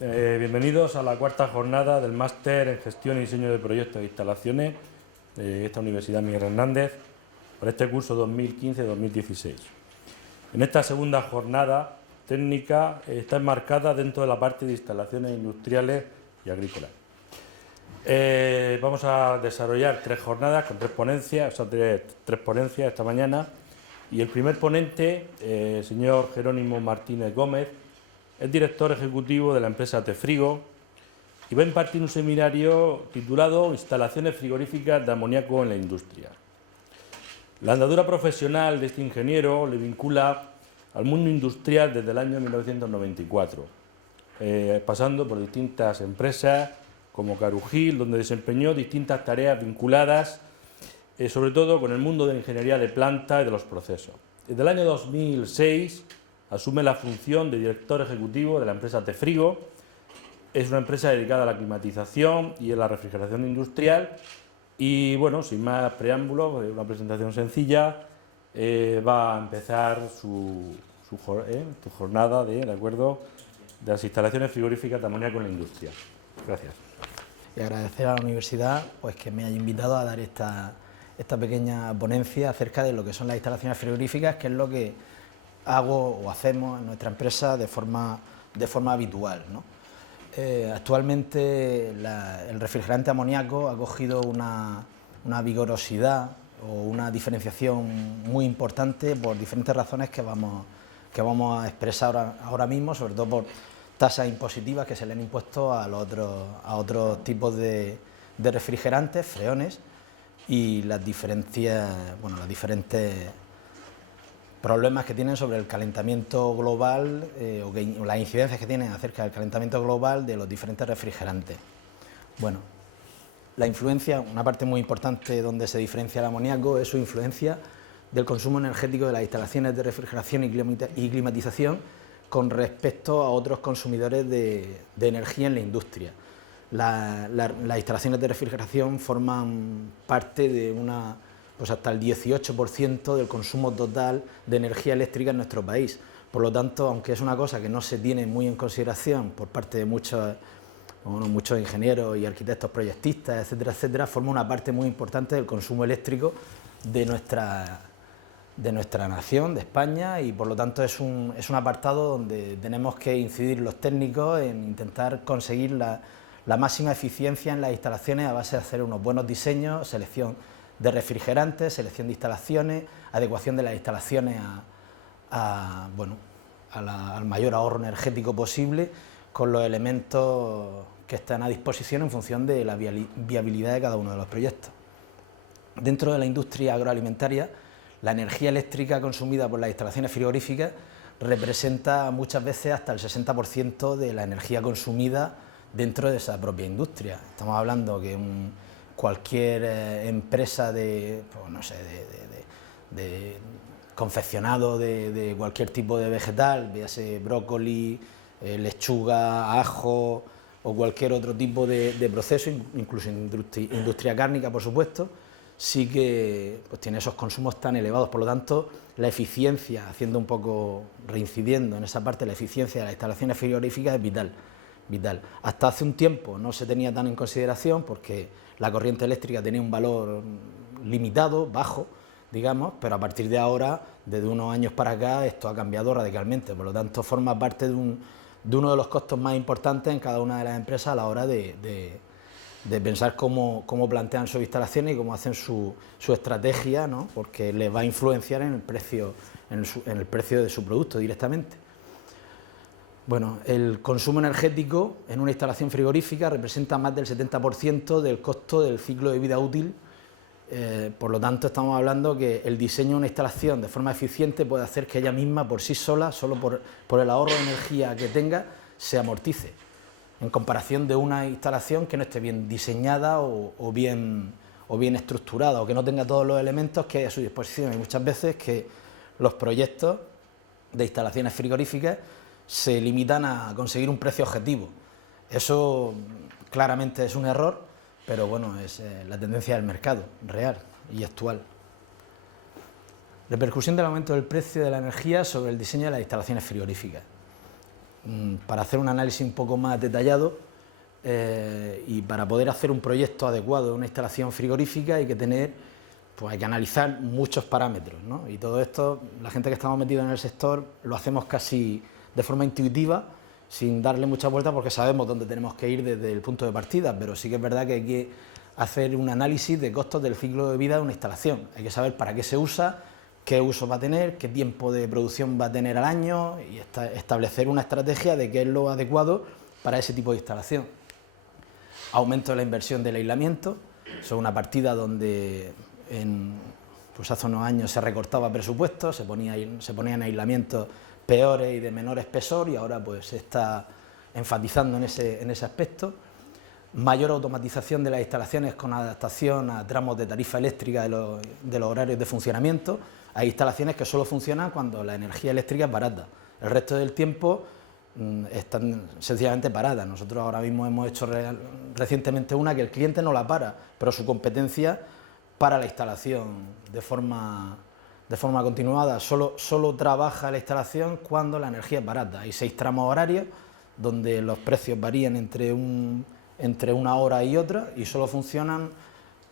Bienvenidos a la cuarta jornada del Máster en Gestión y Diseño de Proyectos e Instalaciones de esta Universidad Miguel Hernández para este curso 2015-2016. En esta segunda jornada técnica está enmarcada dentro de la parte de instalaciones industriales y agrícolas. Vamos a desarrollar tres jornadas con tres ponencias, tres ponencias esta mañana. Y el primer ponente, el señor Jerónimo Martínez Gómez, es director ejecutivo de la empresa Tefrigo y va a impartir un seminario titulado Instalaciones frigoríficas de amoníaco en la industria. La andadura profesional de este ingeniero le vincula al mundo industrial desde el año 1994, pasando por distintas empresas como Carugil, donde desempeñó distintas tareas vinculadas sobre todo con el mundo de la ingeniería de planta y de los procesos. Desde el año 2006 asume la función de director ejecutivo de la empresa Tefrigo. Es una empresa dedicada a la climatización y a la refrigeración industrial. Y bueno, sin más preámbulos, una presentación sencilla, va a empezar su jornada de acuerdo de las instalaciones frigoríficas de amoníaco en la industria. Gracias. Y agradecer a la universidad pues, que me haya invitado a dar esta pequeña ponencia acerca de lo que son las instalaciones frigoríficas, que es lo que hago o hacemos en nuestra empresa de forma habitual, ¿no? Actualmente el refrigerante amoníaco ha cogido una vigorosidad o una diferenciación muy importante por diferentes razones que vamos a expresar ahora mismo, sobre todo por tasas impositivas que se le han impuesto a otros tipos de refrigerantes, freones, y las diferentes problemas que tienen sobre el calentamiento global o las incidencias que tienen acerca del calentamiento global de los diferentes refrigerantes. Bueno, la influencia, una parte muy importante donde se diferencia el amoníaco es su influencia del consumo energético de las instalaciones de refrigeración y climatización con respecto a otros consumidores de energía en la industria. Las instalaciones de refrigeración forman parte de pues hasta el 18% del consumo total de energía eléctrica en nuestro país. Por lo tanto, aunque es una cosa que no se tiene muy en consideración por parte de muchos ingenieros y arquitectos proyectistas, etcétera, etcétera, forma una parte muy importante del consumo eléctrico de nuestra nación, de España, y por lo tanto es un apartado donde tenemos que incidir los técnicos en intentar conseguir la máxima eficiencia en las instalaciones a base de hacer unos buenos diseños, selección de refrigerantes, selección de instalaciones, adecuación de las instalaciones al mayor ahorro energético posible, con los elementos que están a disposición en función de la viabilidad de cada uno de los proyectos. Dentro de la industria agroalimentaria, la energía eléctrica consumida por las instalaciones frigoríficas representa muchas veces hasta el 60% de la energía consumida dentro de esa propia industria. Estamos hablando que cualquier empresa de confeccionado de cualquier tipo de vegetal, véase brócoli, lechuga, ajo o cualquier otro tipo de proceso, incluso industria cárnica, por supuesto, sí que pues, tiene esos consumos tan elevados. Por lo tanto, la eficiencia, reincidiendo en esa parte, la eficiencia de las instalaciones frigoríficas es vital. Hasta hace un tiempo no se tenía tan en consideración porque la corriente eléctrica tenía un valor limitado, bajo, digamos, pero a partir de ahora, desde unos años para acá, esto ha cambiado radicalmente. Por lo tanto, forma parte de uno de los costos más importantes en cada una de las empresas a la hora de pensar cómo plantean sus instalaciones y cómo hacen su estrategia, ¿no? Porque les va a influenciar en el precio de su producto directamente. Bueno, el consumo energético en una instalación frigorífica representa más del 70% del costo del ciclo de vida útil. Por lo tanto, estamos hablando que el diseño de una instalación de forma eficiente puede hacer que ella misma, por sí sola, solo por el ahorro de energía que tenga, se amortice, en comparación de una instalación que no esté bien diseñada o bien estructurada, o que no tenga todos los elementos que hay a su disposición. Hay muchas veces que los proyectos de instalaciones frigoríficas se limitan a conseguir un precio objetivo. Eso claramente es un error, pero bueno, es la tendencia del mercado real y actual. Repercusión del aumento del precio de la energía sobre el diseño de las instalaciones frigoríficas. para hacer un análisis un poco más detallado y para poder hacer un proyecto adecuado de una instalación frigorífica hay que analizar muchos parámetros, ¿no? Y todo esto, la gente que estamos metidos en el sector, lo hacemos casi de forma intuitiva, sin darle mucha vuelta, porque sabemos dónde tenemos que ir desde el punto de partida, pero sí que es verdad que hay que hacer un análisis de costos del ciclo de vida de una instalación. Hay que saber para qué se usa, qué uso va a tener, qué tiempo de producción va a tener al año y establecer una estrategia de qué es lo adecuado para ese tipo de instalación. Aumento de la inversión del aislamiento, eso es una partida donde pues hace unos años se recortaba presupuesto, se ponían aislamientos peores y de menor espesor y ahora pues se está enfatizando en ese aspecto. Mayor automatización de las instalaciones con adaptación a tramos de tarifa eléctrica de los horarios de funcionamiento. Hay instalaciones que solo funcionan cuando la energía eléctrica es barata, el resto del tiempo están sencillamente paradas. Nosotros ahora mismo hemos hecho recientemente una que el cliente no la para, pero su competencia para la instalación de forma continuada. Solo trabaja la instalación cuando la energía es barata. Hay 6 tramos horarios donde los precios varían entre una hora y otra y solo funcionan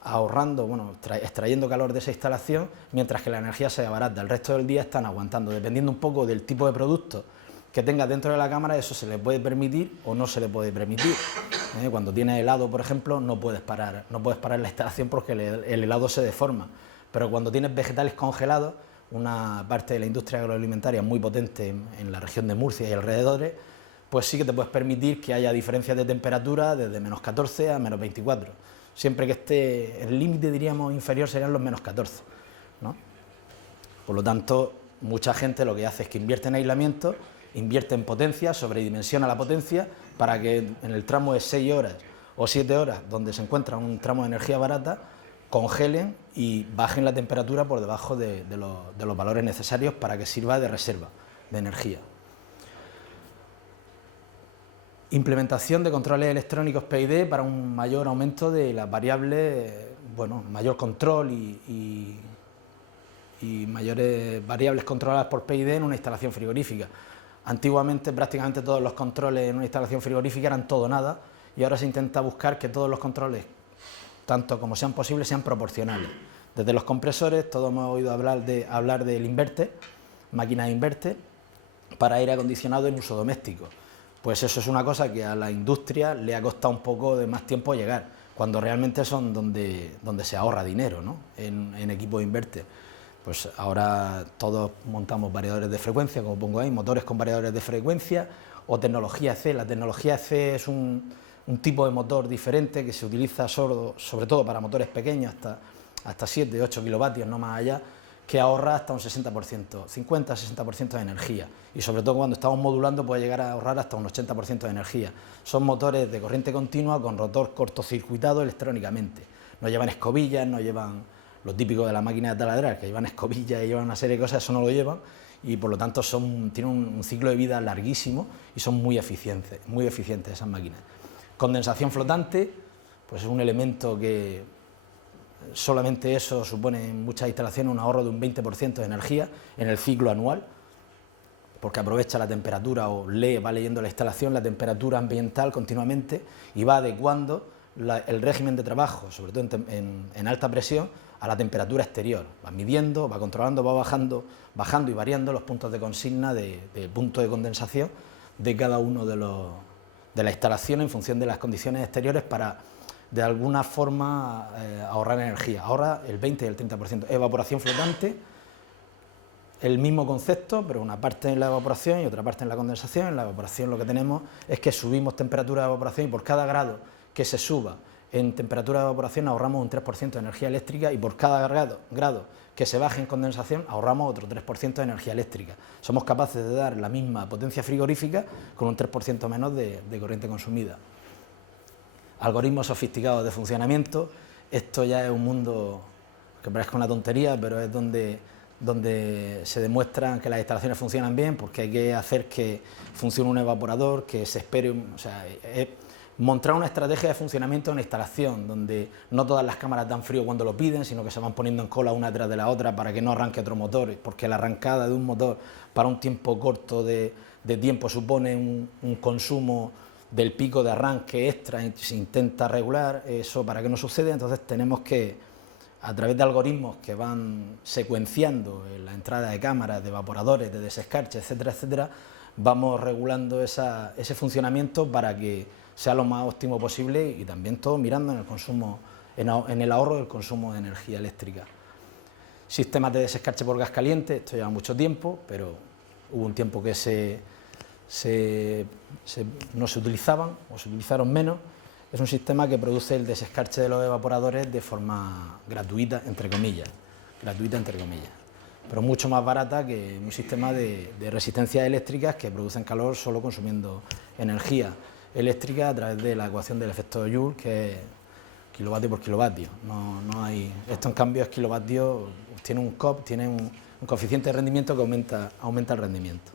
ahorrando, extrayendo calor de esa instalación mientras que la energía sea barata. El resto del día están aguantando, dependiendo un poco del tipo de producto que tengas dentro de la cámara, eso se le puede permitir o no se le puede permitir. Cuando tienes helado, por ejemplo, no puedes parar la instalación porque el helado se deforma. Pero cuando tienes vegetales congelados, una parte de la industria agroalimentaria muy potente en la región de Murcia y alrededores, pues sí que te puedes permitir que haya diferencias de temperatura desde menos 14 a menos 24. Siempre que esté el límite, diríamos, inferior serían los menos 14, ¿no? Por lo tanto, mucha gente lo que hace es que invierte en aislamiento, invierte en potencia, sobredimensiona la potencia para que en el tramo de 6 horas o 7 horas, donde se encuentra un tramo de energía barata, congelen y bajen la temperatura por debajo de los valores necesarios para que sirva de reserva de energía. Implementación de controles electrónicos PID para un mayor aumento de las variables, mayor control y mayores variables controladas por PID en una instalación frigorífica. Antiguamente prácticamente todos los controles en una instalación frigorífica eran todo o nada y ahora se intenta buscar que todos los controles, tanto como sean posibles, sean proporcionales. Desde los compresores, todos hemos oído hablar del inverter, máquinas inverter, para aire acondicionado en uso doméstico. Pues eso es una cosa que a la industria le ha costado un poco de más tiempo llegar, cuando realmente son donde se ahorra dinero, ¿no? en equipo de inverter. Pues ahora todos montamos variadores de frecuencia, como pongo ahí, motores con variadores de frecuencia o tecnología C. La tecnología C es un tipo de motor diferente que se utiliza sobre todo para motores pequeños, hasta 7, 8 kilovatios, no más allá, que ahorra hasta un 60%, 50-60% de energía. Y sobre todo cuando estamos modulando puede llegar a ahorrar hasta un 80% de energía. Son motores de corriente continua con rotor cortocircuitado electrónicamente. No llevan escobillas, no llevan lo típico de la máquina de taladrar, que llevan escobillas y llevan una serie de cosas, eso no lo llevan, y por lo tanto tienen un ciclo de vida larguísimo y son muy eficientes esas máquinas. Condensación flotante, pues es un elemento que solamente eso supone en muchas instalaciones un ahorro de un 20% de energía en el ciclo anual, porque aprovecha la temperatura o va leyendo la instalación, la temperatura ambiental continuamente y va adecuando el régimen de trabajo, sobre todo en alta presión, a la temperatura exterior. Va midiendo, va controlando, va bajando y variando los puntos de consigna de punto de condensación de cada uno de la instalación en función de las condiciones exteriores para, de alguna forma, ahorrar energía. Ahorra el 20 y el 30%. Evaporación flotante, el mismo concepto, pero una parte en la evaporación y otra parte en la condensación. En la evaporación lo que tenemos es que subimos temperatura de evaporación y por cada grado que se suba en temperatura de evaporación ahorramos un 3% de energía eléctrica y por cada grado que se baje en condensación ahorramos otro 3% de energía eléctrica. Somos capaces de dar la misma potencia frigorífica con un 3% menos de corriente consumida. Algoritmos sofisticados de funcionamiento, esto ya es un mundo que parezca una tontería, pero es donde se demuestran que las instalaciones funcionan bien, porque hay que hacer que funcione un evaporador, que se espere, montar una estrategia de funcionamiento en instalación, donde no todas las cámaras dan frío cuando lo piden, sino que se van poniendo en cola una tras de la otra para que no arranque otro motor, porque la arrancada de un motor para un tiempo corto de de tiempo supone un consumo del pico de arranque extra y se intenta regular eso para que no suceda. Entonces tenemos que, a través de algoritmos que van secuenciando la entrada de cámaras, de evaporadores, de desescarche, etcétera, etcétera, vamos regulando ese funcionamiento para que sea lo más óptimo posible y también todo mirando en el consumo, en el ahorro del consumo de energía eléctrica. Sistemas de desescarche por gas caliente, esto lleva mucho tiempo, pero hubo un tiempo que no se utilizaban o se utilizaron menos. Es un sistema que produce el desescarche de los evaporadores de forma gratuita, entre comillas, pero mucho más barata que un sistema de resistencias eléctricas que producen calor solo consumiendo energía eléctrica a través de la ecuación del efecto de Joule, que es kilovatio por kilovatio. No hay, esto en cambio es kilovatio, tiene un COP, tiene un coeficiente de rendimiento que aumenta el rendimiento.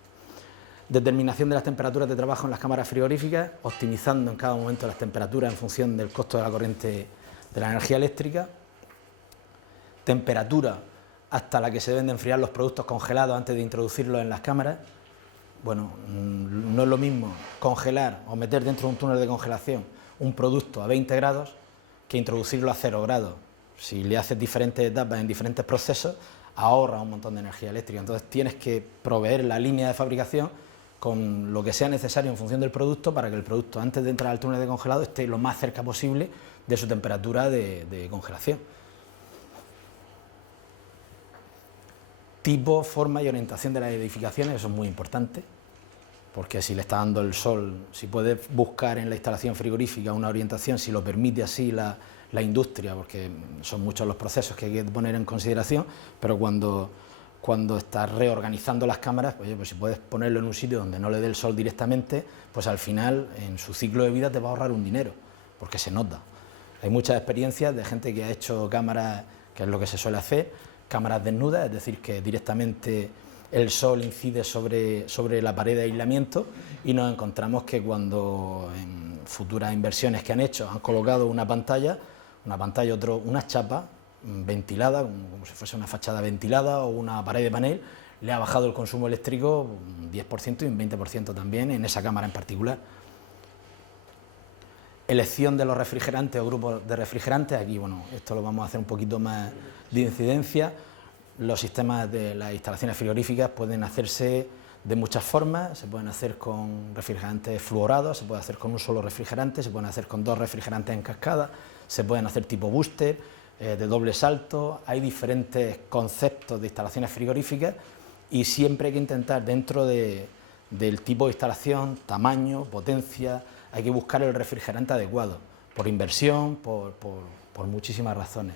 Determinación de las temperaturas de trabajo en las cámaras frigoríficas, optimizando en cada momento las temperaturas en función del costo de la corriente de la energía eléctrica. Temperatura hasta la que se deben de enfriar los productos congelados antes de introducirlos en las cámaras. Bueno, no es lo mismo congelar o meter dentro de un túnel de congelación un producto a 20 grados que introducirlo a 0 grados. Si le haces diferentes etapas en diferentes procesos, ahorra un montón de energía eléctrica. Entonces tienes que proveer la línea de fabricación con lo que sea necesario en función del producto para que el producto, antes de entrar al túnel de congelado, esté lo más cerca posible de su temperatura de congelación. Tipo, forma y orientación de las edificaciones, eso es muy importante, porque si le está dando el sol, si puedes buscar en la instalación frigorífica una orientación, si lo permite así la industria, porque son muchos los procesos que hay que poner en consideración, pero cuando estás reorganizando las cámaras, pues si puedes ponerlo en un sitio donde no le dé el sol directamente, pues al final en su ciclo de vida te va a ahorrar un dinero, porque se nota. Hay muchas experiencias de gente que ha hecho cámaras, que es lo que se suele hacer, cámaras desnudas, es decir, que directamente el sol incide sobre la pared de aislamiento, y nos encontramos que cuando en futuras inversiones que han hecho han colocado una pantalla, una chapa ventilada, como si fuese una fachada ventilada o una pared de panel, le ha bajado el consumo eléctrico un 10% y un 20% también en esa cámara en particular. Elección de los refrigerantes o grupos de refrigerantes, aquí bueno, esto lo vamos a hacer un poquito más de incidencia. Los sistemas de las instalaciones frigoríficas pueden hacerse de muchas formas, se pueden hacer con refrigerantes fluorados, se puede hacer con un solo refrigerante, se pueden hacer con 2 refrigerantes en cascada, se pueden hacer tipo booster, de doble salto. Hay diferentes conceptos de instalaciones frigoríficas y siempre hay que intentar, dentro del tipo de instalación, tamaño, potencia, hay que buscar el refrigerante adecuado, por inversión, por muchísimas razones.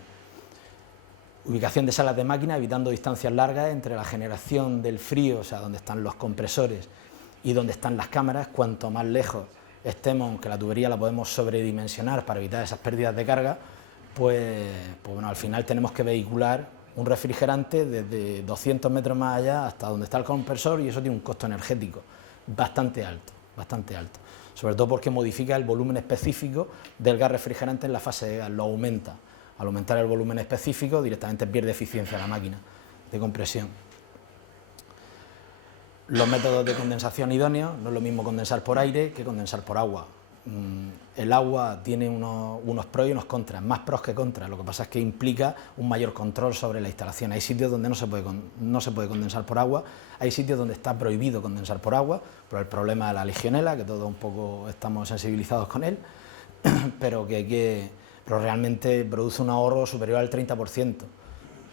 Ubicación de salas de máquina, evitando distancias largas entre la generación del frío, o sea, donde están los compresores, y donde están las cámaras. Cuanto más lejos estemos, aunque la tubería la podemos sobredimensionar para evitar esas pérdidas de carga, pues bueno, al final tenemos que vehicular un refrigerante desde 200 metros más allá hasta donde está el compresor, y eso tiene un costo energético bastante alto, sobre todo porque modifica el volumen específico del gas refrigerante en la fase de gas, lo aumenta. Al aumentar el volumen específico, directamente pierde eficiencia la máquina de compresión. Los métodos de condensación idóneos, no es lo mismo condensar por aire que condensar por agua. El agua tiene unos pros y unos contras, más pros que contras. Lo que pasa es que implica un mayor control sobre la instalación. Hay sitios donde no se puede condensar por agua, hay sitios donde está prohibido condensar por agua, por el problema de la legionela, que todos un poco estamos sensibilizados con él, pero pero realmente produce un ahorro superior al 30%,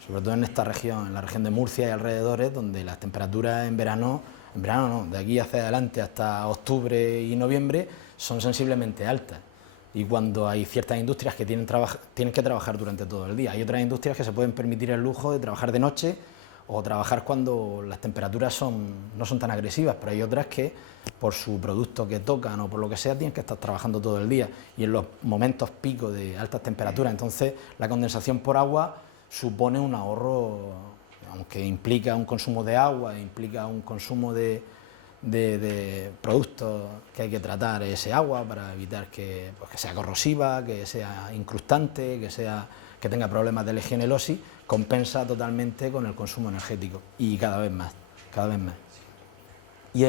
sobre todo en esta región, en la región de Murcia y alrededores, donde las temperaturas en verano no, de aquí hacia adelante hasta octubre y noviembre, son sensiblemente altas, y cuando hay ciertas industrias que tienen que trabajar durante todo el día. Hay otras industrias que se pueden permitir el lujo de trabajar de noche o trabajar cuando las temperaturas no son tan agresivas, pero hay otras que por su producto que tocan o por lo que sea tienen que estar trabajando todo el día, y en los momentos pico de altas temperaturas. Entonces la condensación por agua supone un ahorro, aunque implica un consumo de agua, implica un consumo de productos que hay que tratar ese agua para evitar que sea corrosiva, que sea incrustante, que tenga problemas de legionelosis, compensa totalmente con el consumo energético, y cada vez más. Y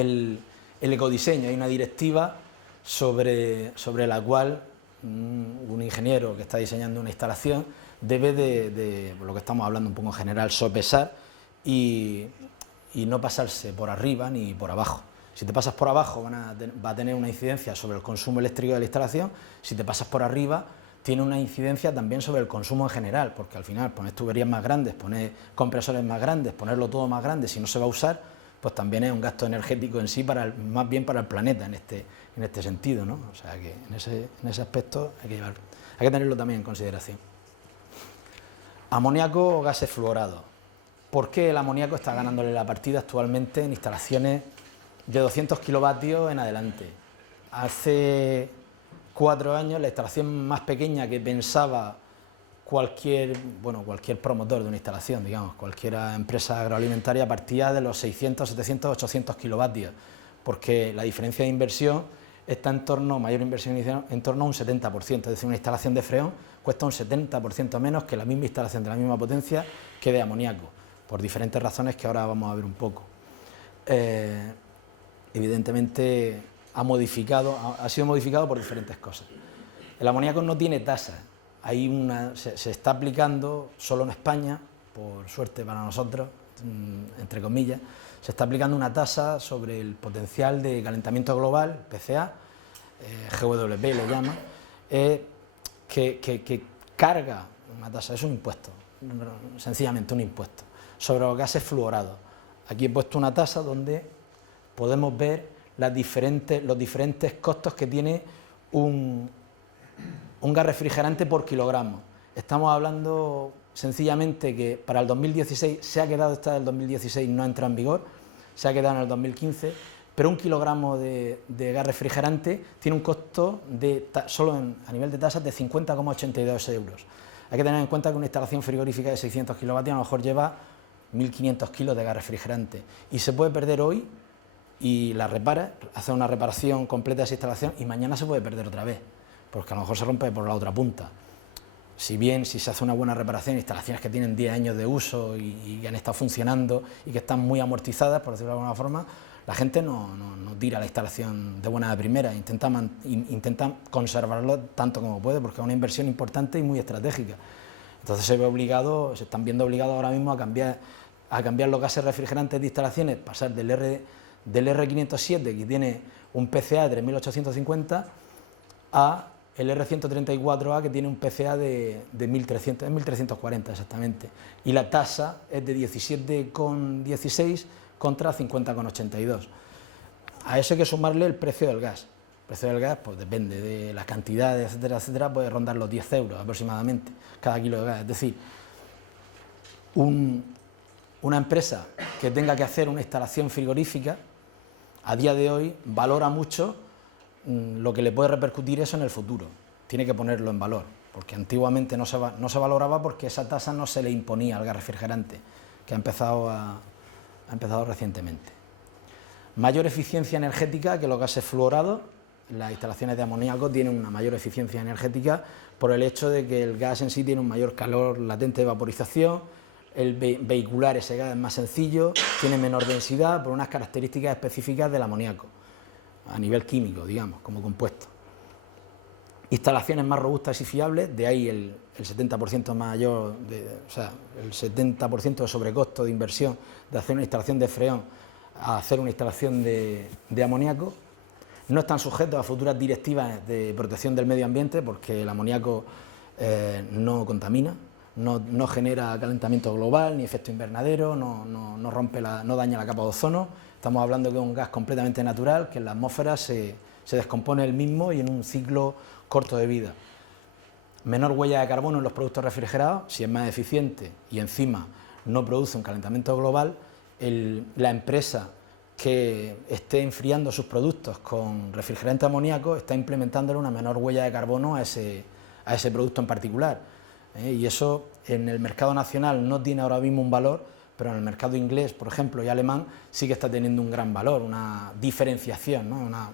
el ecodiseño. Hay una directiva sobre la cual un ingeniero que está diseñando una instalación debe de lo que estamos hablando un poco en general, sopesar y no pasarse por arriba ni por abajo. Si te pasas por abajo va a tener una incidencia sobre el consumo eléctrico de la instalación, si te pasas por arriba tiene una incidencia también sobre el consumo en general, porque al final poner tuberías más grandes, poner compresores más grandes, ponerlo todo más grande, si no se va a usar, pues también es un gasto energético en sí, más bien para el planeta en este sentido, ¿no? O sea que en ese aspecto hay que tenerlo también en consideración. Amoníaco o gases fluorados. ¿Por qué el amoníaco está ganándole la partida actualmente en instalaciones de 200 kilovatios en adelante? Hace 4 años la instalación más pequeña que pensaba cualquier promotor de una instalación, digamos, cualquier empresa agroalimentaria partía de los 600, 700, 800 kilovatios, porque la diferencia de inversión está mayor inversión inicial, en torno a un 70%, es decir, una instalación de freón cuesta un 70% menos que la misma instalación de la misma potencia que de amoníaco, por diferentes razones que ahora vamos a ver un poco. Evidentemente ha sido modificado por diferentes cosas. El amoníaco no tiene tasa, se está aplicando solo en España, por suerte para nosotros, entre comillas, se está aplicando una tasa sobre el potencial de calentamiento global, PCA, GWP le llama, que carga una tasa, es un impuesto, sencillamente un impuesto, sobre los gases fluorados. Aquí he puesto una tasa donde podemos ver los diferentes costos que tiene un gas refrigerante por kilogramo. Estamos hablando sencillamente que para el 2016 se ha quedado, esta del 2016 no entra en vigor, se ha quedado en el 2015, pero un kilogramo de gas refrigerante tiene un costo solo a nivel de tasas de 50,82 euros. Hay que tener en cuenta que una instalación frigorífica de 600 kilovatios a lo mejor lleva 1.500 kilos de gas refrigerante y se puede perder hoy y la repara, hace una reparación completa de esa instalación y mañana se puede perder otra vez, porque a lo mejor se rompe por la otra punta. Si se hace una buena reparación, instalaciones que tienen 10 años de uso y que han estado funcionando y que están muy amortizadas, por decirlo de alguna forma, la gente no tira la instalación de buena de primera, intenta conservarlo tanto como puede, porque es una inversión importante y muy estratégica. Entonces se están viendo obligados ahora mismo a cambiar los gases refrigerantes de instalaciones, pasar del R507, que tiene un PCA de 3.850, a el R134A, que tiene un PCA de 1.300, es 1.340 exactamente, y la tasa es de 17,16 contra 50,82. A eso hay que sumarle el precio del gas. El precio del gas, pues depende de las cantidades, etcétera, etcétera, puede rondar los 10 euros aproximadamente cada kilo de gas. Es decir, una empresa que tenga que hacer una instalación frigorífica, a día de hoy valora mucho lo que le puede repercutir eso en el futuro. Tiene que ponerlo en valor, porque antiguamente no se valoraba porque esa tasa no se le imponía al gas refrigerante, que ha empezado recientemente. Mayor eficiencia energética que los gases fluorados. Las instalaciones de amoníaco tienen una mayor eficiencia energética por el hecho de que el gas en sí tiene un mayor calor latente de vaporización, el vehicular ese gas es más sencillo, tiene menor densidad por unas características específicas del amoníaco, a nivel químico, digamos, como compuesto. Instalaciones más robustas y fiables, de ahí el 70% mayor, el 70% de sobrecosto de inversión de hacer una instalación de freón a hacer una instalación de amoníaco. No están sujetos a futuras directivas de protección del medio ambiente porque el amoníaco no contamina, no genera calentamiento global ni efecto invernadero, no daña la capa de ozono. Estamos hablando que es un gas completamente natural, que en la atmósfera se descompone el mismo y en un ciclo corto de vida. Menor huella de carbono en los productos refrigerados, si es más eficiente y encima no produce un calentamiento global, la empresa que esté enfriando sus productos con refrigerante amoníaco está implementándole una menor huella de carbono a ese producto en particular. Y eso en el mercado nacional no tiene ahora mismo un valor, pero en el mercado inglés, por ejemplo, y alemán, sí que está teniendo un gran valor, una diferenciación, ¿no?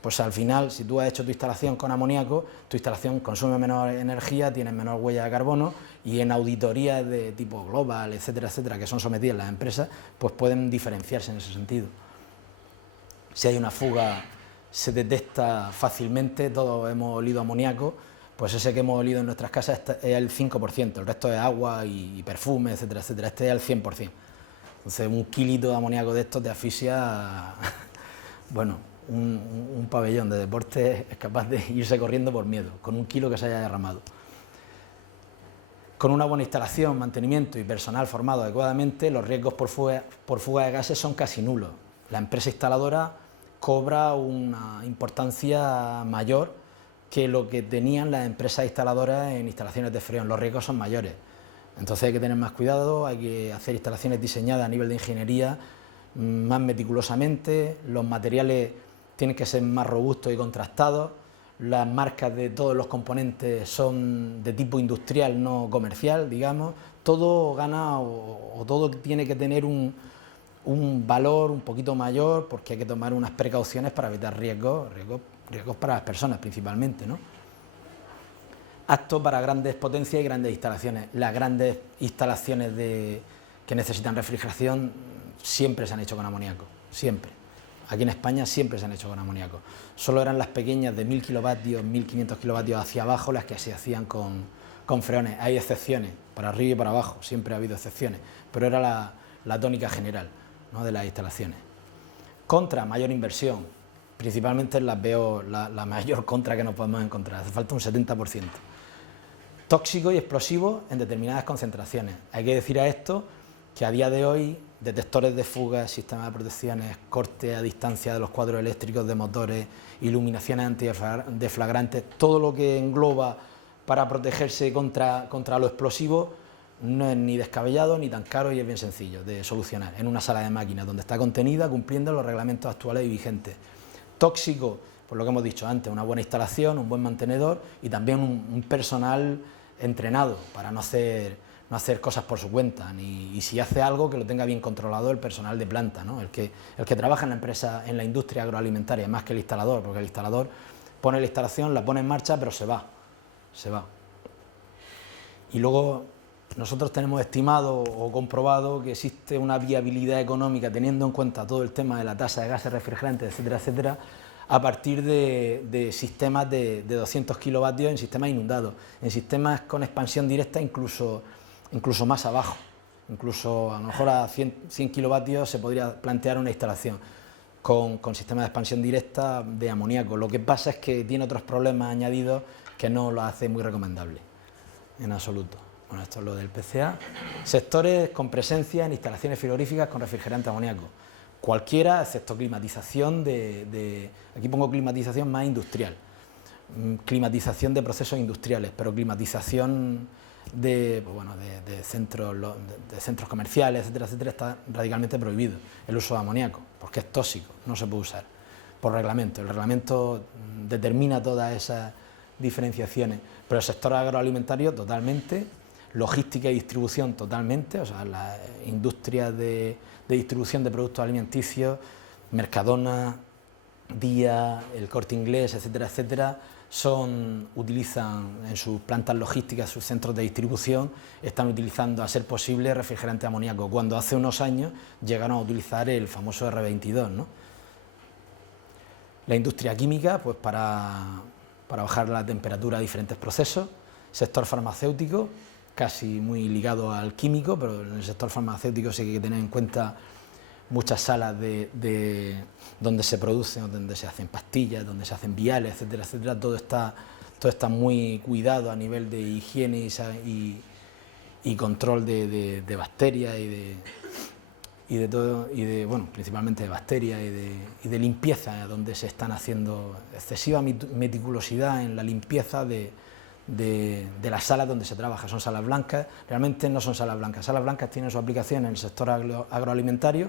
Pues al final, si tú has hecho tu instalación con amoníaco, tu instalación consume menor energía, tiene menor huella de carbono y en auditorías de tipo global, etcétera, etcétera, que son sometidas las empresas, pues pueden diferenciarse en ese sentido. Si hay una fuga se detecta fácilmente, todos hemos olido amoníaco, pues ese que hemos olido en nuestras casas es el 5%, el resto es agua y perfume, etcétera, etcétera, este es el 100%. Entonces un kilito de amoníaco de estos te asfixia, bueno, un pabellón de deporte es capaz de irse corriendo por miedo, con un kilo que se haya derramado. Con una buena instalación, mantenimiento y personal formado adecuadamente, los riesgos por fuga de gases son casi nulos. La empresa instaladora cobra una importancia mayor que lo que tenían las empresas instaladoras en instalaciones de freón. Los riesgos son mayores. Entonces hay que tener más cuidado, hay que hacer instalaciones diseñadas a nivel de ingeniería más meticulosamente, los materiales tienen que ser más robustos y contrastados, las marcas de todos los componentes son de tipo industrial, no comercial, digamos, todo gana o todo tiene que tener un valor un poquito mayor porque hay que tomar unas precauciones para evitar riesgos para las personas principalmente, ¿no? Apto para grandes potencias y grandes instalaciones. Las grandes instalaciones que necesitan refrigeración siempre se han hecho con amoníaco, siempre. Aquí en España siempre se han hecho con amoníaco. Solo eran las pequeñas de 1000 kilovatios, 1500 kilovatios hacia abajo las que se hacían con freones. Hay excepciones, para arriba y para abajo, siempre ha habido excepciones, pero era la tónica general, ¿no?, de las instalaciones. Contra, mayor inversión, principalmente las veo la mayor contra que nos podemos encontrar, hace falta un 70%. Tóxico y explosivo en determinadas concentraciones. Hay que decir a esto que a día de hoy detectores de fugas, sistemas de protecciones, corte a distancia de los cuadros eléctricos de motores, iluminaciones antideflagrantes, todo lo que engloba para protegerse contra lo explosivo no es ni descabellado ni tan caro y es bien sencillo de solucionar en una sala de máquinas donde está contenida cumpliendo los reglamentos actuales y vigentes. Tóxico, por lo que hemos dicho antes, una buena instalación, un buen mantenedor y también un personal entrenado para no hacer cosas por su cuenta, y si hace algo que lo tenga bien controlado el personal de planta, ¿no? el que trabaja en la empresa, en la industria agroalimentaria, más que el instalador, porque el instalador pone la instalación, la pone en marcha, pero se va. Y luego nosotros tenemos estimado o comprobado que existe una viabilidad económica teniendo en cuenta todo el tema de la tasa de gases refrigerantes, etcétera, etcétera, a partir de sistemas de 200 kilovatios en sistemas inundados, en sistemas con expansión directa incluso más abajo, incluso a lo mejor a 100 kilovatios se podría plantear una instalación con sistemas de expansión directa de amoníaco. Lo que pasa es que tiene otros problemas añadidos que no lo hace muy recomendable, en absoluto. Bueno, esto es lo del PCA. Sectores con presencia en instalaciones frigoríficas con refrigerante amoníaco. Cualquiera, excepto climatización aquí pongo climatización más industrial, climatización de procesos industriales, pero climatización de centros comerciales, etcétera, etcétera, está radicalmente prohibido el uso de amoníaco, porque es tóxico, no se puede usar por reglamento. El reglamento determina todas esas diferenciaciones, pero el sector agroalimentario totalmente, logística y distribución totalmente, o sea, la industria de distribución de productos alimenticios, Mercadona, Día, el Corte Inglés, etcétera, etcétera, utilizan en sus plantas logísticas, sus centros de distribución, están utilizando, a ser posible, refrigerante amoníaco, cuando hace unos años llegaron a utilizar el famoso R22, ¿no? La industria química, pues para bajar la temperatura a diferentes procesos. Sector farmacéutico, casi muy ligado al químico, pero en el sector farmacéutico sí que hay que tener en cuenta muchas salas donde se producen, donde se hacen pastillas, donde se hacen viales, etcétera, etcétera. Todo está muy cuidado a nivel de higiene y control de bacterias principalmente de bacterias y de limpieza, donde se están haciendo excesiva meticulosidad en la limpieza de las salas donde se trabaja. Son salas blancas, realmente no son salas blancas. Salas blancas tienen su aplicación en el sector agroalimentario,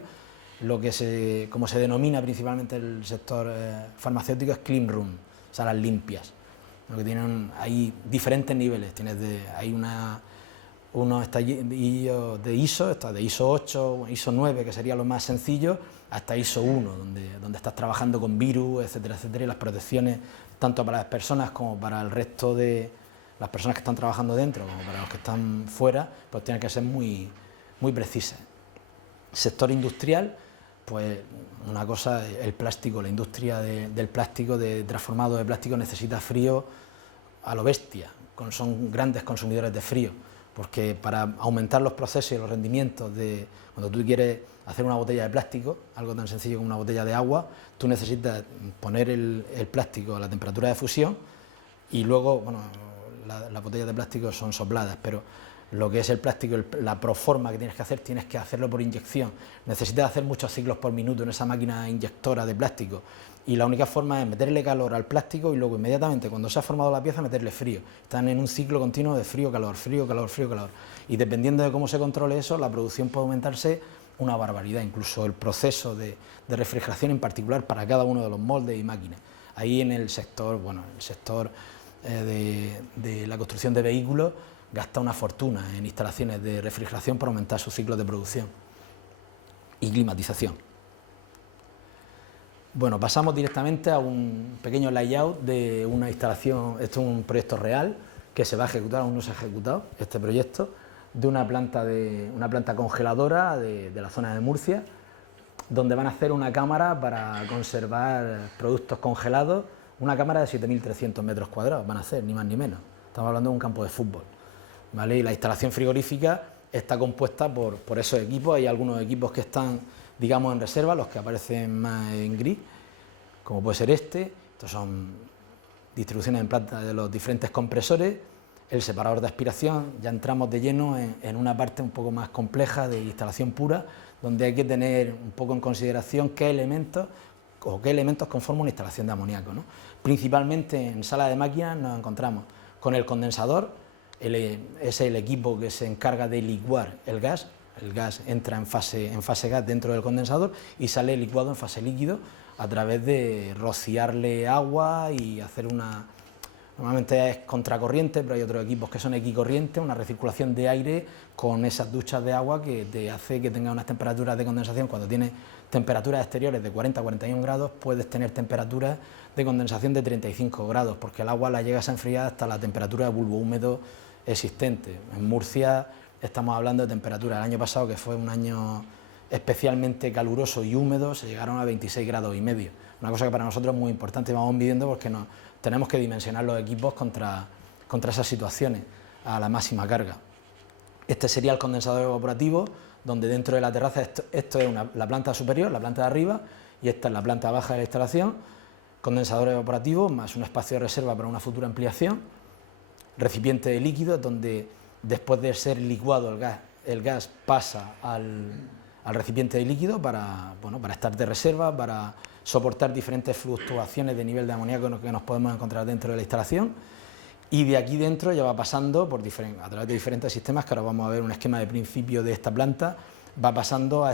como se denomina principalmente el sector farmacéutico, es clean room, salas limpias. Lo que hay diferentes niveles, hay unos estadios de ISO, está de ISO 8, ISO 9, que sería lo más sencillo, hasta ISO 1, donde estás trabajando con virus, etcétera, etcétera, y las protecciones, tanto para las personas como para el resto de las personas que están trabajando dentro, como para los que están fuera, pues tienen que ser muy, muy precisas. Sector industrial, pues una cosa, el plástico, la industria del plástico, de transformado de plástico, necesita frío a lo bestia, son grandes consumidores de frío, porque para aumentar los procesos y los rendimientos de cuando tú quieres hacer una botella de plástico, algo tan sencillo como una botella de agua, tú necesitas poner el plástico a la temperatura de fusión y luego, bueno, las botellas de plástico son sopladas, pero lo que es el plástico, la proforma que tienes que hacerlo por inyección. Necesitas hacer muchos ciclos por minuto en esa máquina inyectora de plástico y la única forma es meterle calor al plástico y luego inmediatamente cuando se ha formado la pieza meterle frío. Están en un ciclo continuo de frío-calor, frío-calor, frío-calor. Y dependiendo de cómo se controle eso, la producción puede aumentarse una barbaridad, incluso el proceso de refrigeración en particular para cada uno de los moldes y máquinas. Ahí en el sector, bueno, el sector de la construcción de vehículos gasta una fortuna en instalaciones de refrigeración para aumentar sus ciclos de producción y climatización. Bueno, pasamos directamente a un pequeño layout de una instalación, esto es un proyecto real que se va a ejecutar, aún no se ha ejecutado este proyecto, de una planta congeladora de la zona de Murcia, donde van a hacer una cámara para conservar productos congelados, una cámara de 7.300 metros cuadrados van a hacer, ni más ni menos, estamos hablando de un campo de fútbol, ¿vale? Y la instalación frigorífica está compuesta por esos equipos, hay algunos equipos que están, digamos, en reserva, los que aparecen más en gris, como puede ser estos son distribuciones en planta de los diferentes compresores, el separador de aspiración, ya entramos de lleno en una parte un poco más compleja de instalación pura, donde hay que tener un poco en consideración qué elementos conforman una instalación de amoníaco, ¿no? Principalmente en sala de máquinas nos encontramos con el condensador, es el equipo que se encarga de licuar el gas entra en fase gas dentro del condensador y sale licuado en fase líquido a través de rociarle agua y hacer normalmente es contracorriente, pero hay otros equipos que son equicorriente, una recirculación de aire con esas duchas de agua que te hace que tenga unas temperaturas de condensación. Cuando tienes temperaturas exteriores de 40 a 41 grados, puedes tener temperaturas de condensación de 35 grados, porque el agua la llegas a enfriar hasta la temperatura de bulbo húmedo existente. En Murcia estamos hablando de temperaturas, el año pasado, que fue un año especialmente caluroso y húmedo, se llegaron a 26 grados y medio, una cosa que para nosotros es muy importante, vamos midiendo porque tenemos que dimensionar los equipos contra esas situaciones a la máxima carga. Este sería el condensador evaporativo, donde dentro de la terraza, esto es la planta superior, la planta de arriba, y esta es la planta baja de la instalación, condensador evaporativo, más un espacio de reserva para una futura ampliación, recipiente de líquidos, donde después de ser licuado el gas pasa al recipiente de líquido para estar de reserva, para soportar diferentes fluctuaciones de nivel de amoníaco que nos podemos encontrar dentro de la instalación, y de aquí dentro ya va pasando a través de diferentes sistemas, que ahora vamos a ver un esquema de principio de esta planta, va pasando a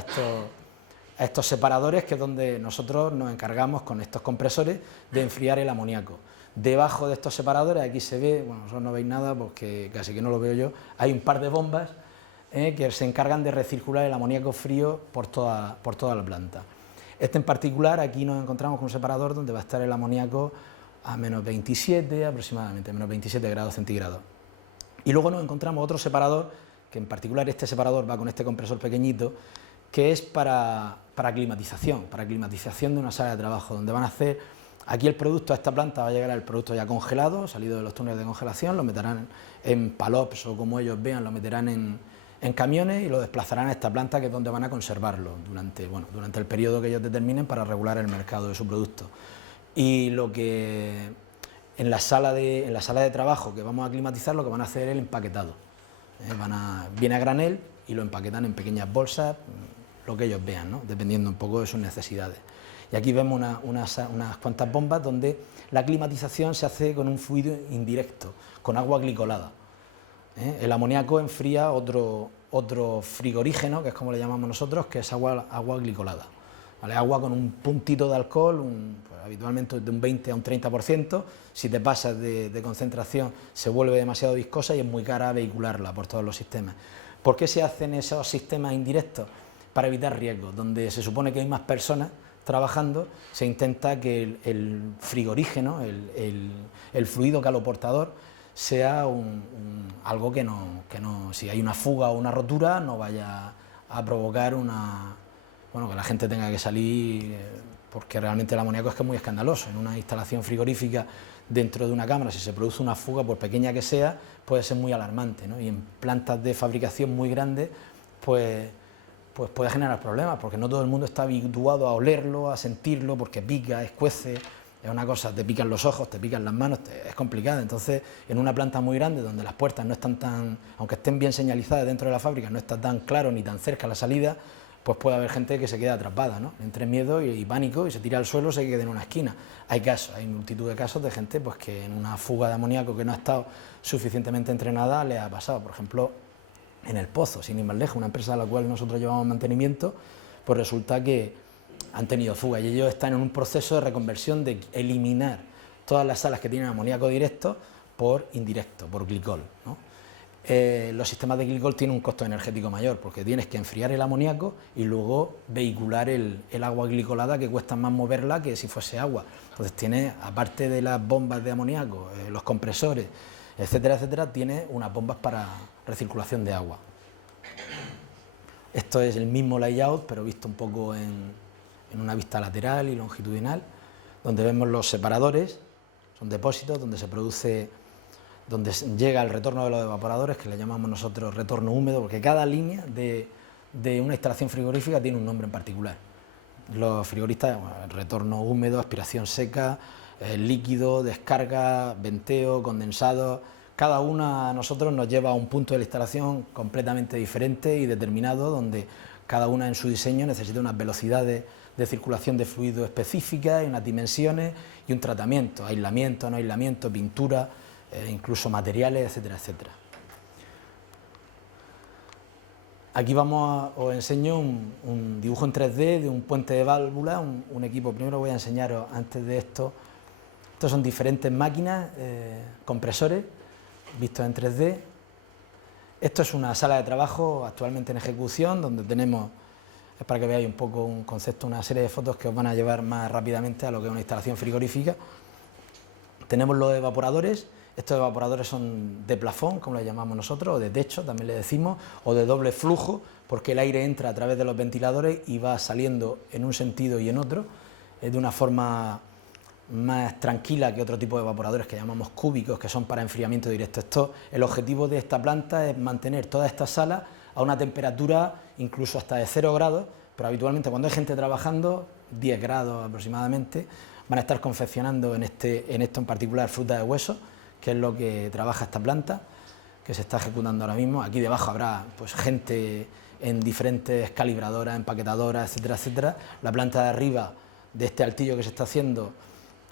estos separadores, que es donde nosotros nos encargamos con estos compresores de enfriar el amoníaco. Debajo de estos separadores, aquí se ve, bueno, vosotros no veis nada porque casi que no lo veo yo, hay un par de bombas que se encargan de recircular el amoníaco frío por toda la planta. En particular, aquí nos encontramos con un separador donde va a estar el amoníaco a menos 27 aproximadamente, menos 27 grados centígrados. Y luego nos encontramos otro separador, que en particular este separador va con este compresor pequeñito, que es para climatización de una sala de trabajo, donde van a hacer, aquí el producto a esta planta va a llegar el producto ya congelado, salido de los túneles de congelación, lo meterán en palops o como ellos vean, lo meterán en camiones y lo desplazarán a esta planta, que es donde van a conservarlo durante el periodo que ellos determinen para regular el mercado de su producto. Y lo que en la sala de trabajo que vamos a climatizar, lo que van a hacer es el empaquetado. Viene a granel y lo empaquetan en pequeñas bolsas, lo que ellos vean, ¿no? Dependiendo un poco de sus necesidades. Y aquí vemos unas cuantas bombas donde la climatización se hace con un fluido indirecto, con agua glicolada. El amoníaco enfría otro frigorígeno, que es como le llamamos nosotros, que es agua glicolada. ¿Vale? Agua con un puntito de alcohol, pues habitualmente de un 20 a un 30%, si te pasas de concentración se vuelve demasiado viscosa y es muy cara vehicularla por todos los sistemas. ¿Por qué se hacen esos sistemas indirectos? Para evitar riesgos, donde se supone que hay más personas trabajando, se intenta que el frigorígeno, el fluido caloportador, sea algo que no, si hay una fuga o una rotura, no vaya a provocar una bueno, que la gente tenga que salir, porque realmente el amoníaco es que es muy escandaloso. En una instalación frigorífica dentro de una cámara, si se produce una fuga, por pequeña que sea, puede ser muy alarmante, ¿no? Y en plantas de fabricación muy grandes, pues puede generar problemas, porque no todo el mundo está habituado a olerlo, a sentirlo, porque pica, escuece, es una cosa, te pican los ojos, te pican las manos, es complicado. Entonces, en una planta muy grande, donde las puertas no están tan, aunque estén bien señalizadas dentro de la fábrica, no está tan claro ni tan cerca la salida, pues puede haber gente que se queda atrapada, ¿no? Entre miedo y pánico y se tira al suelo, se queda en una esquina. Hay casos, hay multitud de casos de gente pues que en una fuga de amoníaco que no ha estado suficientemente entrenada le ha pasado. Por ejemplo, en El Pozo, sin ir más lejos, una empresa a la cual nosotros llevamos mantenimiento, pues resulta que han tenido fuga y ellos están en un proceso de reconversión de eliminar todas las salas que tienen amoníaco directo por indirecto, por glicol, ¿no? Los sistemas de glicol tienen un costo energético mayor porque tienes que enfriar el amoníaco y luego vehicular el agua glicolada, que cuesta más moverla que si fuese agua. Entonces tiene, aparte de las bombas de amoníaco, los compresores, etcétera, etcétera, tiene unas bombas para recirculación de agua. Esto es el mismo layout, pero visto un poco en una vista lateral y longitudinal, donde vemos los separadores, son depósitos donde se produce, donde llega el retorno de los evaporadores, que le llamamos nosotros retorno húmedo, porque cada línea de una instalación frigorífica tiene un nombre en particular. Los frigoristas, bueno, retorno húmedo, aspiración seca, líquido, descarga, venteo, condensado. Cada una a nosotros nos lleva a un punto de la instalación completamente diferente y determinado, donde cada una en su diseño necesita unas velocidades de circulación de fluido específicas y unas dimensiones y un tratamiento, aislamiento, no aislamiento, pintura, incluso materiales, etcétera, etcétera. Aquí os enseño un dibujo en 3D de un puente de válvula, un equipo. Primero voy a enseñaros, antes de esto, estos son diferentes máquinas, compresores, vistos en 3D. Esto es una sala de trabajo actualmente en ejecución, donde tenemos, es para que veáis un poco un concepto, una serie de fotos que os van a llevar más rápidamente a lo que es una instalación frigorífica. Tenemos los evaporadores. Estos evaporadores son de plafón, como le llamamos nosotros, o de techo, también le decimos, o de doble flujo, porque el aire entra a través de los ventiladores y va saliendo en un sentido y en otro, de una forma más tranquila que otro tipo de evaporadores que llamamos cúbicos, que son para enfriamiento directo. El objetivo de esta planta es mantener toda esta sala a una temperatura incluso hasta de 0 grados, pero habitualmente cuando hay gente trabajando, 10 grados aproximadamente, van a estar confeccionando en esto en particular fruta de hueso, que es lo que trabaja esta planta, que se está ejecutando ahora mismo. Aquí debajo habrá pues gente en diferentes calibradoras, empaquetadoras, etcétera, etcétera. La planta de arriba de este altillo que se está haciendo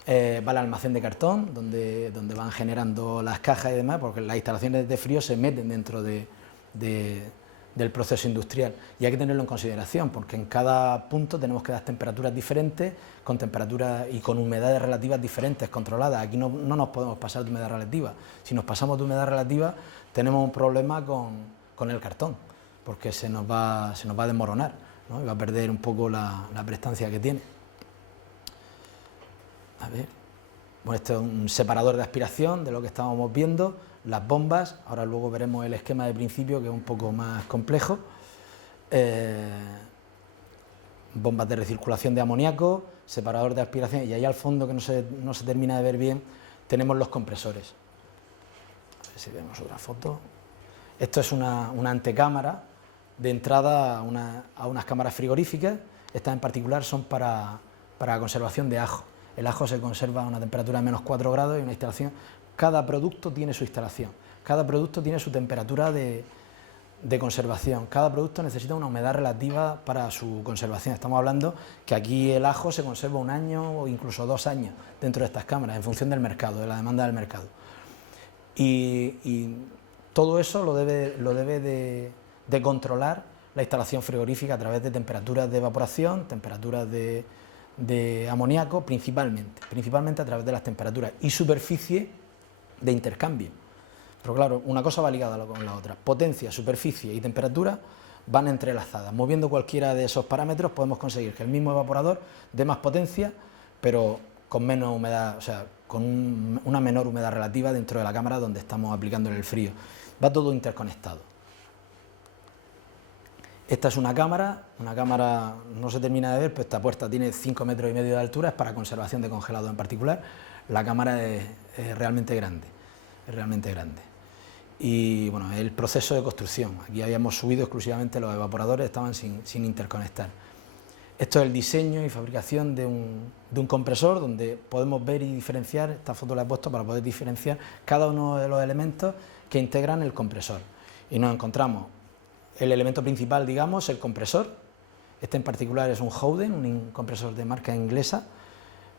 va al almacén de cartón, donde van generando las cajas y demás, porque las instalaciones de frío se meten dentro del proceso industrial, y hay que tenerlo en consideración, porque en cada punto tenemos que dar temperaturas diferentes, con temperaturas y con humedades relativas diferentes, controladas. Aquí no nos podemos pasar de humedad relativa. Si nos pasamos de humedad relativa, tenemos un problema con el cartón, porque se nos va a desmoronar, ¿no? Y va a perder un poco la prestancia que tiene. A ver. Bueno, este es un separador de aspiración de lo que estábamos viendo, las bombas. Ahora luego veremos el esquema de principio, que es un poco más complejo. Bombas de recirculación de amoníaco, separador de aspiración, y ahí al fondo, que no se termina de ver bien, tenemos los compresores. A ver si vemos otra foto. Esto es una antecámara de entrada a unas cámaras frigoríficas. Estas en particular son para conservación de ajo. El ajo se conserva a una temperatura de -4 grados y una instalación. Cada producto tiene su instalación, cada producto tiene su temperatura de conservación, cada producto necesita una humedad relativa para su conservación. Estamos hablando que aquí el ajo se conserva 1 año o incluso 2 años dentro de estas cámaras, en función del mercado, de la demanda del mercado. Y todo eso lo debe de controlar la instalación frigorífica a través de temperaturas de evaporación, temperaturas de amoníaco, principalmente a través de las temperaturas, y superficie de intercambio. Pero claro, una cosa va ligada con la otra. Potencia, superficie y temperatura van entrelazadas. Moviendo cualquiera de esos parámetros podemos conseguir que el mismo evaporador dé más potencia, pero con menos humedad, o sea, con una menor humedad relativa dentro de la cámara donde estamos aplicándole el frío. Va todo interconectado. Esta es una cámara no se termina de ver, pero esta puerta tiene 5,5 metros de altura, es para conservación de congelado en particular. La cámara es realmente grande, Y bueno, el proceso de construcción, aquí habíamos subido exclusivamente los evaporadores, estaban sin interconectar. Esto es el diseño y fabricación de un compresor, donde podemos ver y diferenciar, esta foto la he puesto para poder diferenciar cada uno de los elementos que integran el compresor. Y nos encontramos el elemento principal, digamos, el compresor. Este en particular es un Howden, un compresor de marca inglesa,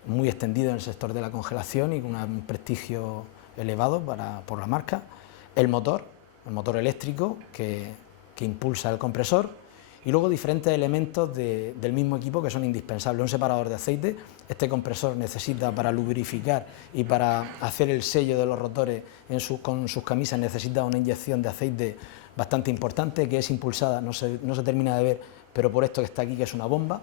muy extendido en el sector de la congelación y con un prestigio elevado por la marca. El motor eléctrico que impulsa el compresor, y luego diferentes elementos del mismo equipo que son indispensables. Un separador de aceite, este compresor necesita para lubrificar y para hacer el sello de los rotores con sus camisas, necesita una inyección de aceite bastante importante, que es impulsada, no se termina de ver, pero por esto que está aquí, que es una bomba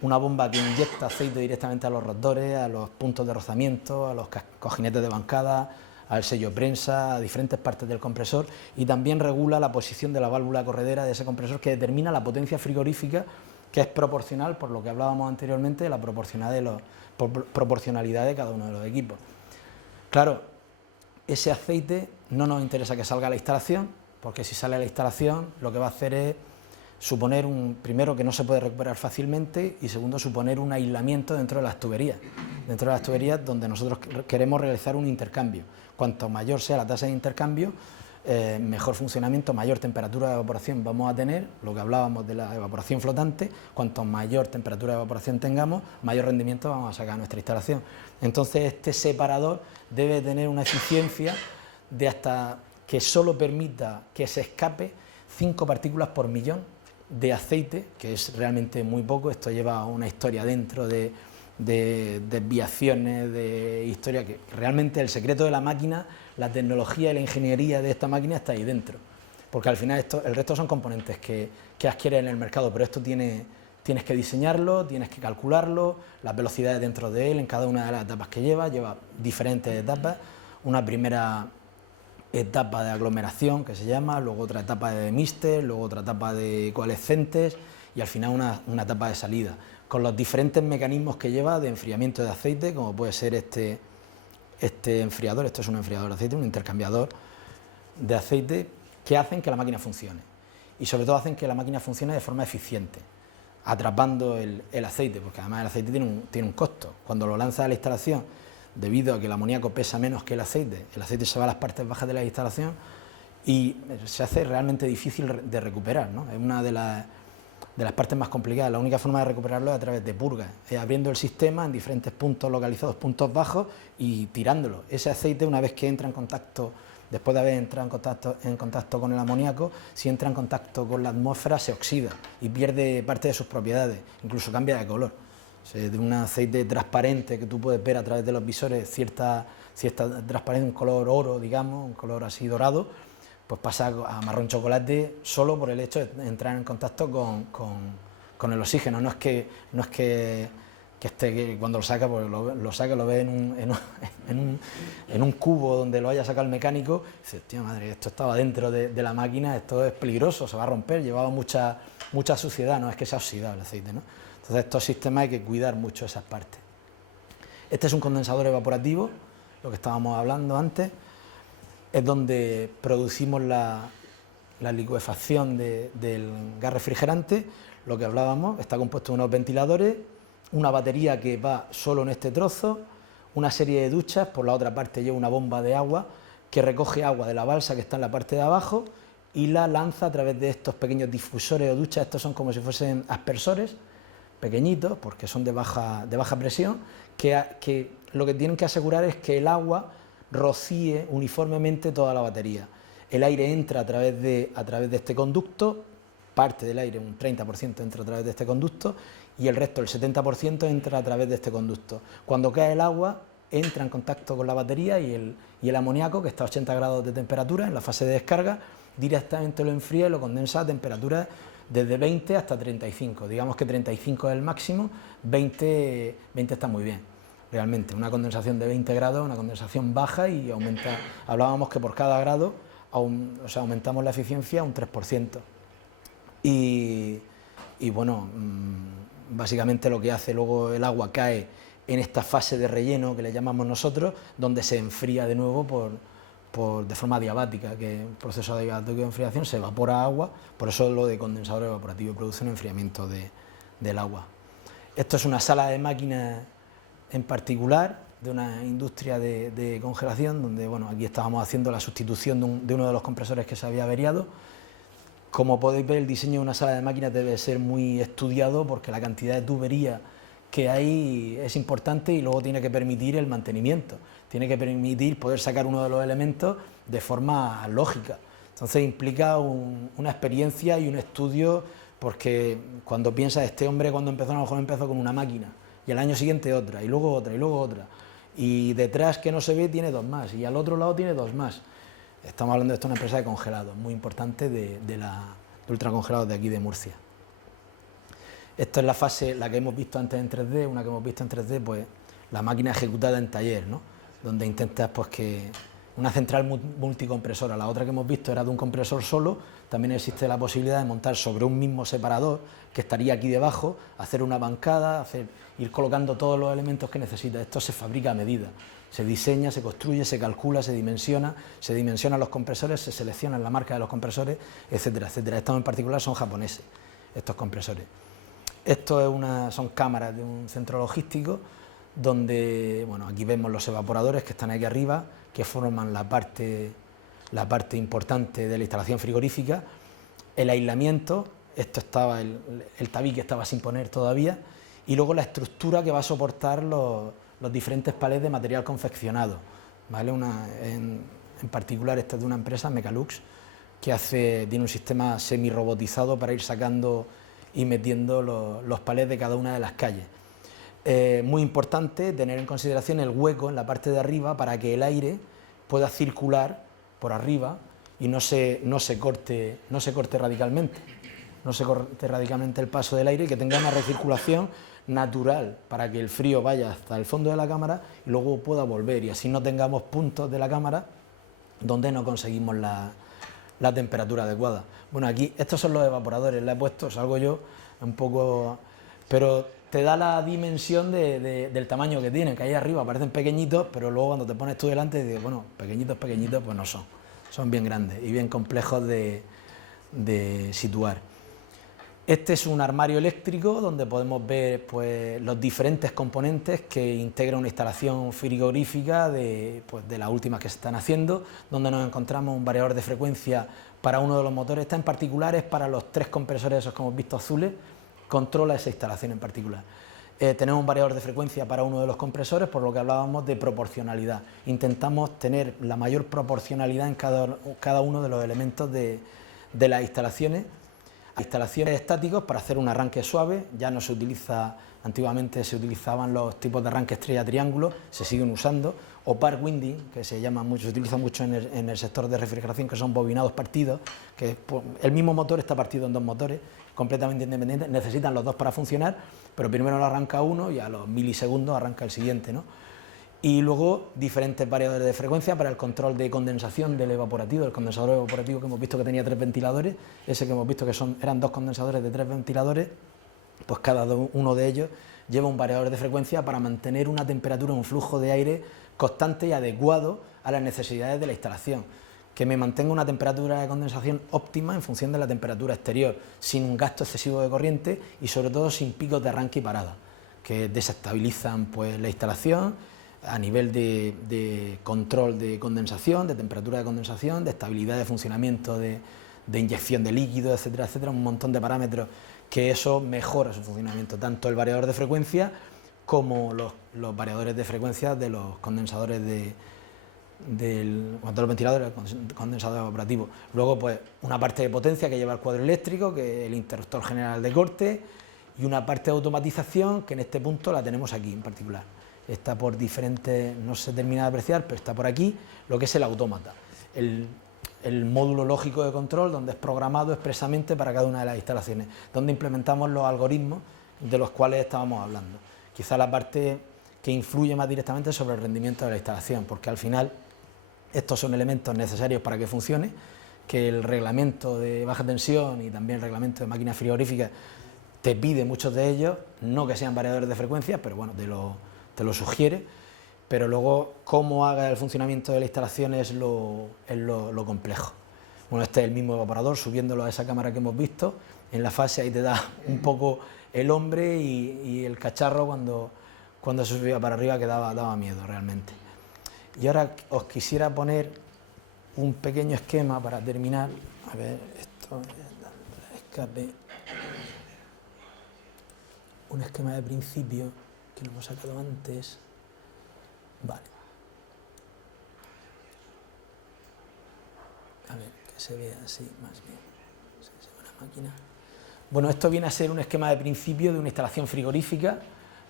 que inyecta aceite directamente a los rotores, a los puntos de rozamiento, a los cojinetes de bancada, al sello prensa, a diferentes partes del compresor, y también regula la posición de la válvula corredera de ese compresor, que determina la potencia frigorífica, que es proporcional, por lo que hablábamos anteriormente, de la proporcionalidad de cada uno de los equipos. Claro, ese aceite no nos interesa que salga a la instalación, porque si sale a la instalación lo que va a hacer es suponer primero, que no se puede recuperar fácilmente, y segundo, suponer un aislamiento dentro de las tuberías donde nosotros queremos realizar un intercambio. Cuanto mayor sea la tasa de intercambio, mejor funcionamiento, mayor temperatura de evaporación vamos a tener, lo que hablábamos de la evaporación flotante. Cuanto mayor temperatura de evaporación tengamos, mayor rendimiento vamos a sacar a nuestra instalación. Entonces, este separador debe tener una eficiencia de hasta que solo permita que se escape 5 partículas por millón de aceite, que es realmente muy poco. Esto lleva una historia dentro de desviaciones, de historia, que realmente el secreto de la máquina, la tecnología y la ingeniería de esta máquina está ahí dentro, porque al final el resto son componentes que adquieres en el mercado, pero esto tienes que diseñarlo, tienes que calcularlo, las velocidades dentro de él, en cada una de las etapas que lleva diferentes etapas, una primera etapa de aglomeración, que se llama, luego otra etapa de mister, luego otra etapa de coalescentes, y al final una etapa de salida, con los diferentes mecanismos que lleva de enfriamiento de aceite, como puede ser este enfriador. Esto es un enfriador de aceite, un intercambiador de aceite, que hacen que la máquina funcione, y sobre todo hacen que la máquina funcione de forma eficiente, atrapando el aceite, porque además el aceite tiene un costo. Cuando lo lanzas a la instalación, debido a que el amoníaco pesa menos que el aceite se va a las partes bajas de la instalación y se hace realmente difícil de recuperar, ¿no? Es una de las partes más complicadas. La única forma de recuperarlo es a través de purgas, abriendo el sistema en diferentes puntos localizados, puntos bajos, y tirándolo. Ese aceite, una vez que entra en contacto, después de haber entrado en contacto con el amoníaco, si entra en contacto con la atmósfera, se oxida y pierde parte de sus propiedades, incluso cambia de color. De un aceite transparente que tú puedes ver a través de los visores, cierta transparencia, un color oro, digamos, un color así dorado, pues pasa a marrón chocolate solo por el hecho de entrar en contacto con el oxígeno. No es que cuando lo saca, pues lo ve en un cubo donde lo haya sacado el mecánico, y dice, tío madre, esto estaba dentro de la máquina, esto es peligroso, se va a romper, llevaba mucha suciedad. No es que se ha oxidado el aceite, ¿no? Entonces, estos sistemas hay que cuidar mucho esas partes. Este es un condensador evaporativo, lo que estábamos hablando antes, es donde producimos la licuefacción del gas refrigerante, lo que hablábamos. Está compuesto de unos ventiladores, una batería que va solo en este trozo, una serie de duchas, por la otra parte lleva una bomba de agua que recoge agua de la balsa que está en la parte de abajo y la lanza a través de estos pequeños difusores o duchas. Estos son como si fuesen aspersores pequeñitos, porque son de baja presión, que lo que tienen que asegurar es que el agua rocíe uniformemente toda la batería. El aire entra a través de este conducto, parte del aire, un 30% entra a través de este conducto, y el resto, el 70%, entra a través de este conducto. Cuando cae el agua, entra en contacto con la batería y el amoníaco, que está a 80 grados de temperatura en la fase de descarga, directamente lo enfría y lo condensa a temperaturas desde 20 hasta 35, digamos que 35 es el máximo, 20 está muy bien, realmente. Una condensación de 20 grados, una condensación baja, y aumenta, hablábamos que por cada grado aumentamos la eficiencia un 3%. y bueno, básicamente lo que hace luego el agua cae en esta fase de relleno que le llamamos nosotros, donde se enfría de nuevo de forma adiabática, que el proceso adiabático de enfriación se evapora agua, por eso lo de condensador evaporativo, produce un enfriamiento del agua. Esto es una sala de máquinas en particular, de una industria de congelación, donde bueno, aquí estábamos haciendo la sustitución de uno de los compresores que se había averiado. Como podéis ver, el diseño de una sala de máquinas debe ser muy estudiado porque la cantidad de tubería que hay es importante y luego tiene que permitir el mantenimiento, tiene que permitir poder sacar uno de los elementos de forma lógica. Entonces implica una experiencia y un estudio, porque cuando piensas, este hombre cuando empezó, a lo mejor empezó con una máquina y al año siguiente otra, y luego otra, y luego otra, y detrás que no se ve tiene dos más, y al otro lado tiene dos más. Estamos hablando de esto de una empresa de congelados, muy importante de ultracongelados de aquí de Murcia. Esto es la fase, la que hemos visto antes en 3D, una que hemos visto en 3D, pues la máquina ejecutada en taller, ¿no? Donde intentas pues que una central multicompresora, la otra que hemos visto era de un compresor solo, también existe la posibilidad de montar sobre un mismo separador que estaría aquí debajo, hacer una bancada, ir colocando todos los elementos que necesitas. Esto se fabrica a medida, se diseña, se construye, se calcula, se dimensionan los compresores, se selecciona la marca de los compresores, etcétera, etcétera. Estos en particular son japoneses, estos compresores. Esto son cámaras de un centro logístico donde, bueno, aquí vemos los evaporadores que están aquí arriba, que forman la parte importante de la instalación frigorífica, el aislamiento, esto estaba, el tabique estaba sin poner todavía, y luego la estructura que va a soportar los diferentes palés de material confeccionado, ¿vale? En particular esta es de una empresa, Mecalux, que tiene un sistema semi-robotizado para ir sacando y metiendo los palés de cada una de las calles. Muy importante tener en consideración el hueco en la parte de arriba para que el aire pueda circular por arriba y no se corte radicalmente. No se corte radicalmente el paso del aire y que tenga una recirculación natural para que el frío vaya hasta el fondo de la cámara y luego pueda volver, y así no tengamos puntos de la cámara donde no conseguimos la temperatura adecuada. Bueno, aquí estos son los evaporadores, le he puesto, salgo yo un poco, pero te da la dimensión del tamaño que tienen, que ahí arriba parecen pequeñitos, pero luego cuando te pones tú delante dices, bueno, pequeñitos, pues no son bien grandes y bien complejos de situar. Este es un armario eléctrico donde podemos ver pues, los diferentes componentes que integra una instalación frigorífica de las últimas que se están haciendo, donde nos encontramos un variador de frecuencia para uno de los motores. Esta en particular es para los 3 compresores esos que hemos visto azules, controla esa instalación en particular. Tenemos un variador de frecuencia para uno de los compresores, por lo que hablábamos de proporcionalidad. Intentamos tener la mayor proporcionalidad en cada uno de los elementos de las instalaciones. Instalaciones estáticos para hacer un arranque suave, ya no se utiliza, antiguamente se utilizaban los tipos de arranque estrella-triángulo, se siguen usando, o par winding, que se utiliza mucho en el sector de refrigeración, que son bobinados partidos, que el mismo motor está partido en 2 motores, completamente independientes, necesitan los 2 para funcionar, pero primero lo arranca uno y a los milisegundos arranca el siguiente, ¿no? Y luego diferentes variadores de frecuencia para el control de condensación del evaporativo, el condensador evaporativo que hemos visto que tenía 3 ventiladores, ese que hemos visto que eran 2 condensadores de 3 ventiladores, pues cada uno de ellos lleva un variador de frecuencia para mantener una temperatura, un flujo de aire constante y adecuado a las necesidades de la instalación, que me mantenga una temperatura de condensación óptima en función de la temperatura exterior, sin un gasto excesivo de corriente y sobre todo sin picos de arranque y parada, que desestabilizan pues, la instalación a nivel de control de condensación, de temperatura de condensación, de estabilidad de funcionamiento, de inyección de líquido, etcétera, etcétera, un montón de parámetros que eso mejora su funcionamiento, tanto el variador de frecuencia como los variadores de frecuencia de los condensadores cuanto a los ventiladores, el condensador evaporativo. Luego, pues, una parte de potencia que lleva el cuadro eléctrico, que es el interruptor general de corte, y una parte de automatización que en este punto la tenemos aquí en particular. Está por diferentes, no se termina de apreciar, pero está por aquí, lo que es el autómata, el módulo lógico de control donde es programado expresamente para cada una de las instalaciones, donde implementamos los algoritmos de los cuales estábamos hablando. Quizá la parte que influye más directamente sobre el rendimiento de la instalación, porque al final estos son elementos necesarios para que funcione, que el reglamento de baja tensión y también el reglamento de máquinas frigoríficas te pide muchos de ellos, no que sean variadores de frecuencia, pero bueno, te lo sugiere, pero luego cómo haga el funcionamiento de la instalación es lo complejo. Bueno, este es el mismo evaporador, subiéndolo a esa cámara que hemos visto, en la fase ahí te da un poco el hombre y el cacharro cuando se subía para arriba que daba miedo realmente. Y ahora os quisiera poner un pequeño esquema para terminar. A ver, esto, escape. Un esquema de principio que lo hemos sacado antes. Vale. A ver, que se vea así más bien. Se ve una máquina. Bueno, esto viene a ser un esquema de principio de una instalación frigorífica,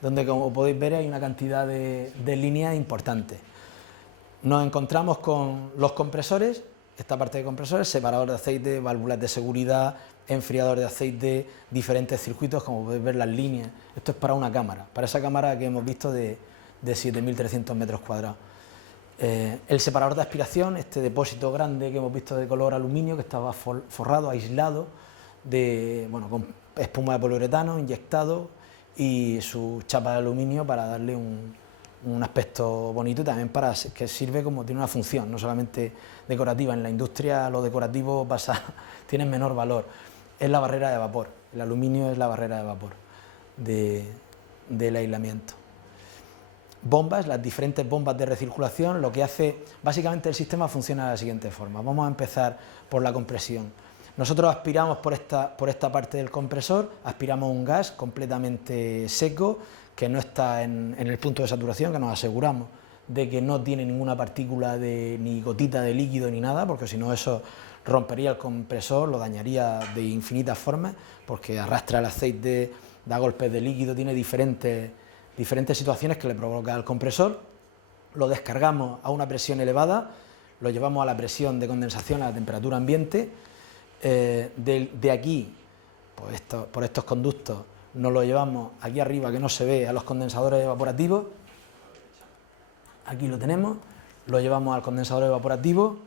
donde, como podéis ver, hay una cantidad de líneas importantes. Nos encontramos con los compresores, esta parte de compresores, separador de aceite, válvulas de seguridad, enfriador de aceite, diferentes circuitos, como podéis ver las líneas. Esto es para una cámara, para esa cámara que hemos visto de 7.300 metros cuadrados. El separador de aspiración, este depósito grande que hemos visto de color aluminio, que estaba forrado, aislado, con espuma de poliuretano inyectado y su chapa de aluminio para darle un aspecto bonito y también para que sirve como tiene una función, no solamente decorativa. En la industria lo decorativo tiene menor valor. Es la barrera de vapor, el aluminio es la barrera de vapor del aislamiento. Bombas, las diferentes bombas de recirculación, lo que hace, básicamente el sistema funciona de la siguiente forma. Vamos a empezar por la compresión. Nosotros aspiramos por esta parte del compresor, aspiramos un gas completamente seco, que no está en el punto de saturación, que nos aseguramos de que no tiene ninguna partícula ni gotita de líquido ni nada, porque si no eso rompería el compresor, lo dañaría de infinitas formas, porque arrastra el aceite, da golpes de líquido, tiene diferentes situaciones que le provoca al compresor. Lo descargamos a una presión elevada, lo llevamos a la presión de condensación a la temperatura ambiente. De aquí, por estos conductos, nos lo llevamos aquí arriba, que no se ve, a los condensadores evaporativos. Aquí lo tenemos, lo llevamos al condensador evaporativo.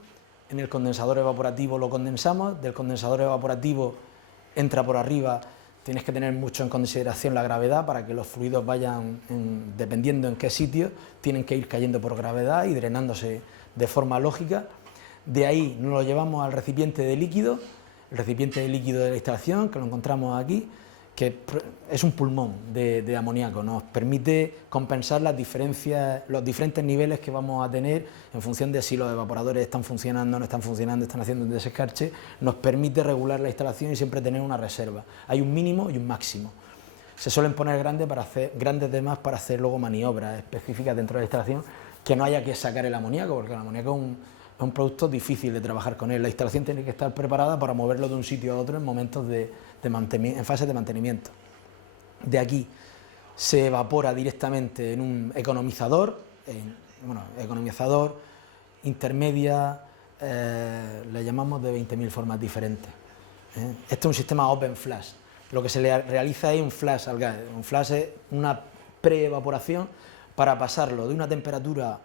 En el condensador evaporativo lo condensamos, del condensador evaporativo entra por arriba. Tienes que tener mucho en consideración la gravedad para que los fluidos vayan, dependiendo en qué sitio, tienen que ir cayendo por gravedad y drenándose de forma lógica. De ahí nos lo llevamos al recipiente de líquido, el recipiente de líquido de la instalación, que lo encontramos aquí, que es un pulmón de amoníaco, nos permite compensar las diferencias, los diferentes niveles que vamos a tener en función de si los evaporadores están funcionando, no están funcionando, están haciendo un desescarche, nos permite regular la instalación y siempre tener una reserva. Hay un mínimo y un máximo. Se suelen poner grandes demás para hacer luego maniobras específicas dentro de la instalación, que no haya que sacar el amoníaco, porque el amoníaco es un producto difícil de trabajar con él. La instalación tiene que estar preparada para moverlo de un sitio a otro en momentos en fase de mantenimiento. De aquí se evapora directamente en un economizador, intermedia, le llamamos de 20.000 formas diferentes. Este es un sistema open flash. Lo que se le realiza es un flash al gas. Un flash es una pre-evaporación para pasarlo de una temperatura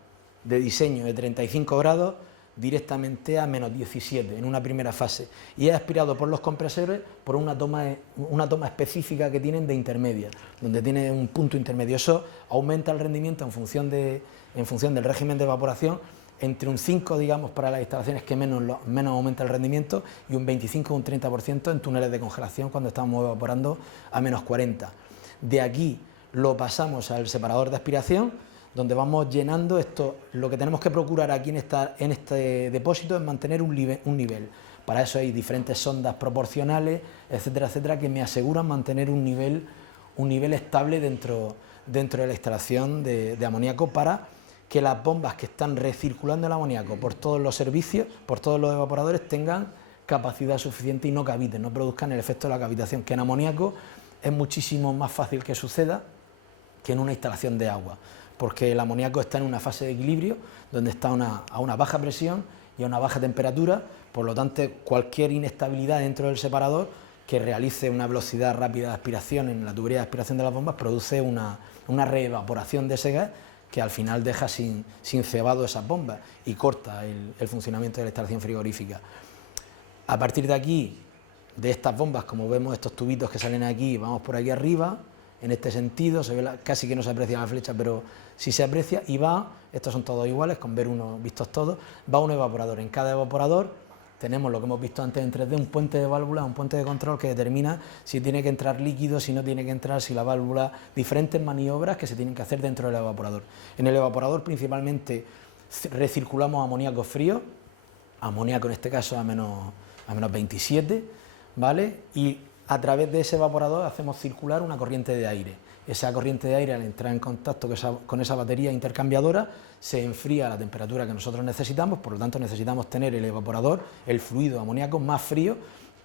de diseño de 35 grados directamente a menos 17 en una primera fase, y es aspirado por los compresores por una toma específica que tienen de intermedia, donde tiene un punto intermedio. Eso aumenta el rendimiento en función del régimen de evaporación, entre un 5, digamos, para las instalaciones que menos aumenta el rendimiento, y un 25 o un 30% en túneles de congelación cuando estamos evaporando a menos 40. De aquí lo pasamos al separador de aspiración, donde vamos llenando esto. Lo que tenemos que procurar aquí en este depósito es mantener un nivel. Para eso hay diferentes sondas proporcionales, etcétera, etcétera, que me aseguran mantener un nivel estable dentro de la instalación de amoníaco, para que las bombas que están recirculando el amoníaco por todos los servicios, por todos los evaporadores, tengan capacidad suficiente y no caviten, no produzcan el efecto de la cavitación, que en amoníaco es muchísimo más fácil que suceda que en una instalación de agua, porque el amoníaco está en una fase de equilibrio, donde está a una baja presión y a una baja temperatura. Por lo tanto, cualquier inestabilidad dentro del separador que realice una velocidad rápida de aspiración en la tubería de aspiración de las bombas produce una reevaporación de ese gas, que al final deja sin cebado esas bombas y corta el funcionamiento de la instalación frigorífica. A partir de aquí, de estas bombas, como vemos estos tubitos que salen aquí, vamos por aquí arriba, en este sentido, se ve casi que no se aprecia la flecha, pero sí se aprecia, y va, estos son todos iguales, con ver uno vistos todos, va un evaporador. En cada evaporador tenemos lo que hemos visto antes en 3D, un puente de válvula, un puente de control que determina si tiene que entrar líquido, si no tiene que entrar, si la válvula, diferentes maniobras que se tienen que hacer dentro del evaporador. En el evaporador principalmente recirculamos amoníaco frío, amoníaco en este caso a menos 27, ¿vale? Y a través de ese evaporador hacemos circular una corriente de aire. Esa corriente de aire, al entrar en contacto con esa batería intercambiadora, se enfría a la temperatura que nosotros necesitamos, por lo tanto necesitamos tener el evaporador, el fluido amoníaco, más frío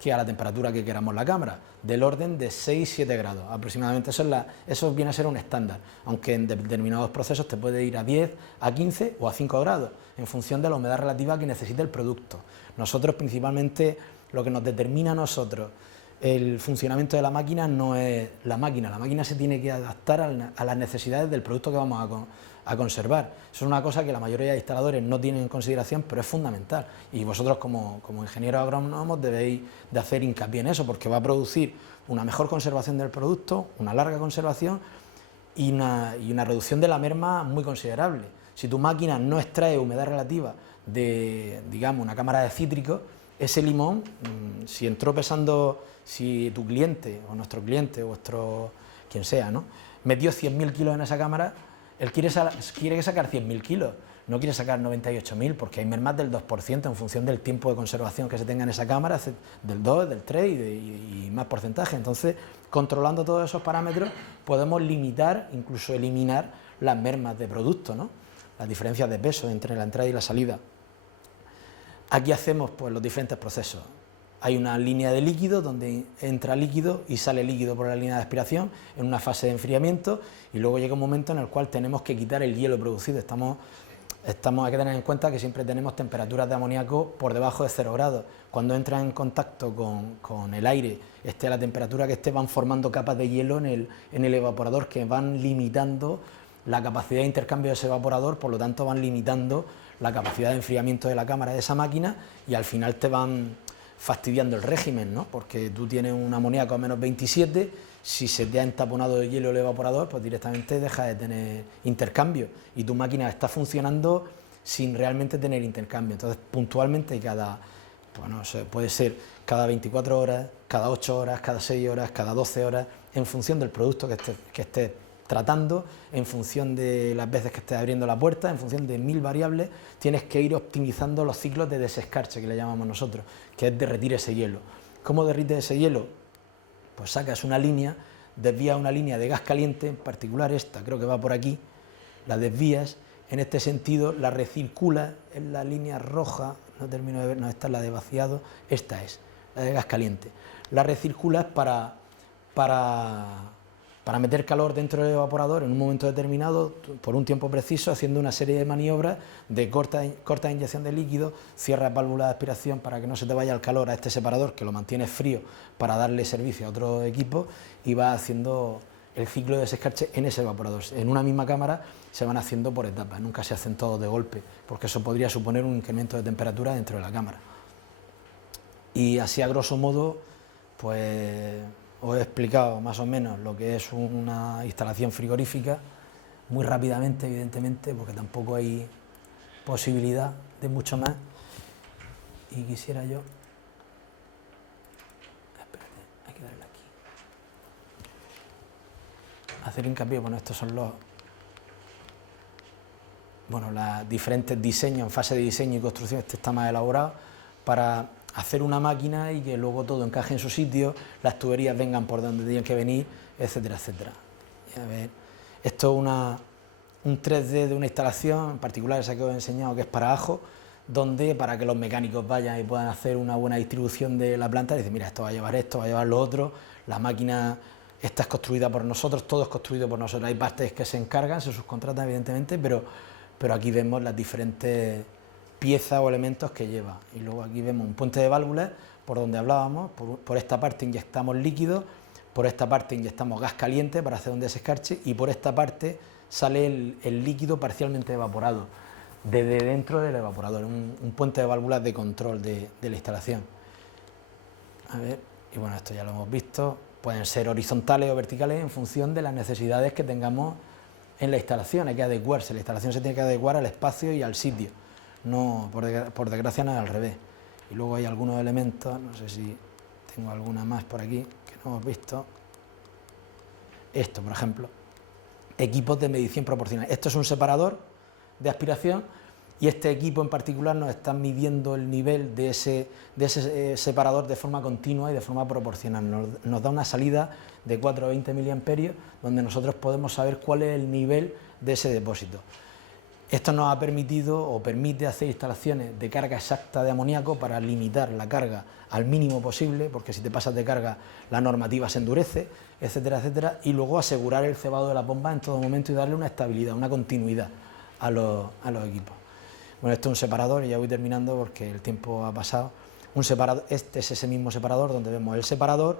que a la temperatura que queramos la cámara, del orden de 6-7 grados aproximadamente. Eso viene a ser un estándar, aunque en determinados procesos te puede ir a 10, a 15 o a 5 grados, en función de la humedad relativa que necesite el producto. Nosotros principalmente, lo que nos determina a nosotros el funcionamiento de la máquina no es la máquina se tiene que adaptar a las necesidades del producto que vamos a conservar. Eso es una cosa que la mayoría de instaladores no tienen en consideración, pero es fundamental, y vosotros como ingenieros agrónomos debéis de hacer hincapié en eso, porque va a producir una mejor conservación del producto, una larga conservación y una reducción de la merma muy considerable. Si tu máquina no extrae humedad relativa de, digamos, una cámara de cítricos, ese limón, si entró pesando, si tu cliente o nuestro cliente, vuestro, quien sea, ¿no?, metió 100.000 kilos en esa cámara, él quiere sacar 100.000 kilos, no quiere sacar 98.000, porque hay mermas del 2% en función del tiempo de conservación que se tenga en esa cámara, del 2, del 3 y más porcentaje. Entonces, controlando todos esos parámetros, podemos limitar, incluso eliminar las mermas de producto, ¿no?, las diferencias de peso entre la entrada y la salida. Aquí hacemos pues los diferentes procesos. Hay una línea de líquido donde entra líquido y sale líquido por la línea de aspiración en una fase de enfriamiento, y luego llega un momento en el cual tenemos que quitar el hielo producido. Hay que tener en cuenta que siempre tenemos temperaturas de amoníaco por debajo de 0 grados. Cuando entra en contacto con el aire, esté a la temperatura que esté, van formando capas de hielo en el evaporador que van limitando la capacidad de intercambio de ese evaporador, por lo tanto van limitando la capacidad de enfriamiento de la cámara de esa máquina, y al final te van fastidiando el régimen, ¿no?, porque tú tienes un amoníaco a menos 27, si se te ha entaponado de hielo el evaporador, pues directamente deja de tener intercambio y tu máquina está funcionando sin realmente tener intercambio. Entonces, puntualmente puede ser cada 24 horas, cada 8 horas, cada 6 horas, cada 12 horas, en función del producto que estés tratando, en función de las veces que estés abriendo la puerta, en función de 1000 variables, tienes que ir optimizando los ciclos de desescarche, que le llamamos nosotros, que es derretir ese hielo. ¿Cómo derrites ese hielo? Pues sacas una línea, desvías una línea de gas caliente, en particular esta, creo que va por aquí, la desvías, en este sentido la recirculas, en la línea roja, no termino de ver, no, esta es la de vaciado, esta es, la de gas caliente. La recirculas para meter calor dentro del evaporador en un momento determinado, por un tiempo preciso, haciendo una serie de maniobras de corta inyección de líquido, cierras válvulas de aspiración para que no se te vaya el calor a este separador, que lo mantiene frío para darle servicio a otro equipo, y vas haciendo el ciclo de desescarche en ese evaporador. En una misma cámara se van haciendo por etapas, nunca se hacen todos de golpe, porque eso podría suponer un incremento de temperatura dentro de la cámara. Y así, a grosso modo, pues os he explicado más o menos lo que es una instalación frigorífica, muy rápidamente, evidentemente, porque tampoco hay posibilidad de mucho más. Y quisiera yo... Espérate, hay que darle aquí. Hacer hincapié, bueno, estos son los diferentes diseños, en fase de diseño y construcción. Este está más elaborado para hacer una máquina y que luego todo encaje en su sitio, las tuberías vengan por donde tienen que venir, etcétera, etcétera. Y a ver, esto es un 3D de una instalación, en particular esa que os he enseñado, que es para ajo, donde para que los mecánicos vayan y puedan hacer una buena distribución de la planta, dicen, mira, esto va a llevar esto, va a llevar lo otro, la máquina esta es construida por nosotros, todo es construido por nosotros. Hay partes que se encargan, se subcontratan evidentemente, pero aquí vemos las diferentes piezas o elementos que lleva. Y luego aquí vemos un puente de válvulas, por donde hablábamos, por esta parte inyectamos líquido, por esta parte inyectamos gas caliente para hacer un desescarche, y por esta parte sale el líquido parcialmente evaporado, desde dentro del evaporador, un puente de válvulas de control de la instalación. A ver, y bueno, esto ya lo hemos visto. Pueden ser horizontales o verticales en función de las necesidades que tengamos en la instalación. Hay que adecuarse, la instalación se tiene que adecuar al espacio y al sitio. No, por desgracia no es al revés. Y luego hay algunos elementos, no sé si tengo alguna más por aquí que no hemos visto. Esto, por ejemplo, equipos de medición proporcional. Esto es un separador de aspiración y este equipo en particular nos está midiendo el nivel de ese separador de forma continua y de forma proporcional. Nos da una salida de 4 a 20 miliamperios donde nosotros podemos saber cuál es el nivel de ese depósito. Esto nos ha permitido o permite hacer instalaciones de carga exacta de amoníaco para limitar la carga al mínimo posible, porque si te pasas de carga la normativa se endurece, etcétera, etcétera, y luego asegurar el cebado de las bombas en todo momento y darle una estabilidad, una continuidad a los equipos. Bueno, esto es un separador y ya voy terminando porque el tiempo ha pasado. Un separador, este es ese mismo separador donde vemos el separador,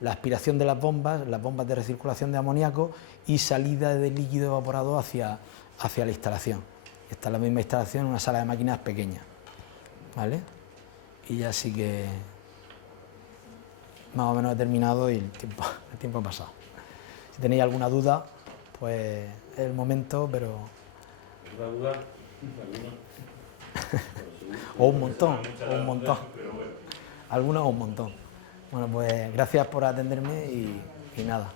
la aspiración de las bombas de recirculación de amoníaco y salida de líquido evaporado hacia la instalación. Esta es la misma instalación en una sala de máquinas pequeña, ¿vale? Y ya sí que más o menos he terminado y el tiempo ha pasado. Si tenéis alguna duda, pues es el momento, pero... ¿Alguna duda? O un montón. Alguna o un montón. Bueno, pues gracias por atenderme y nada.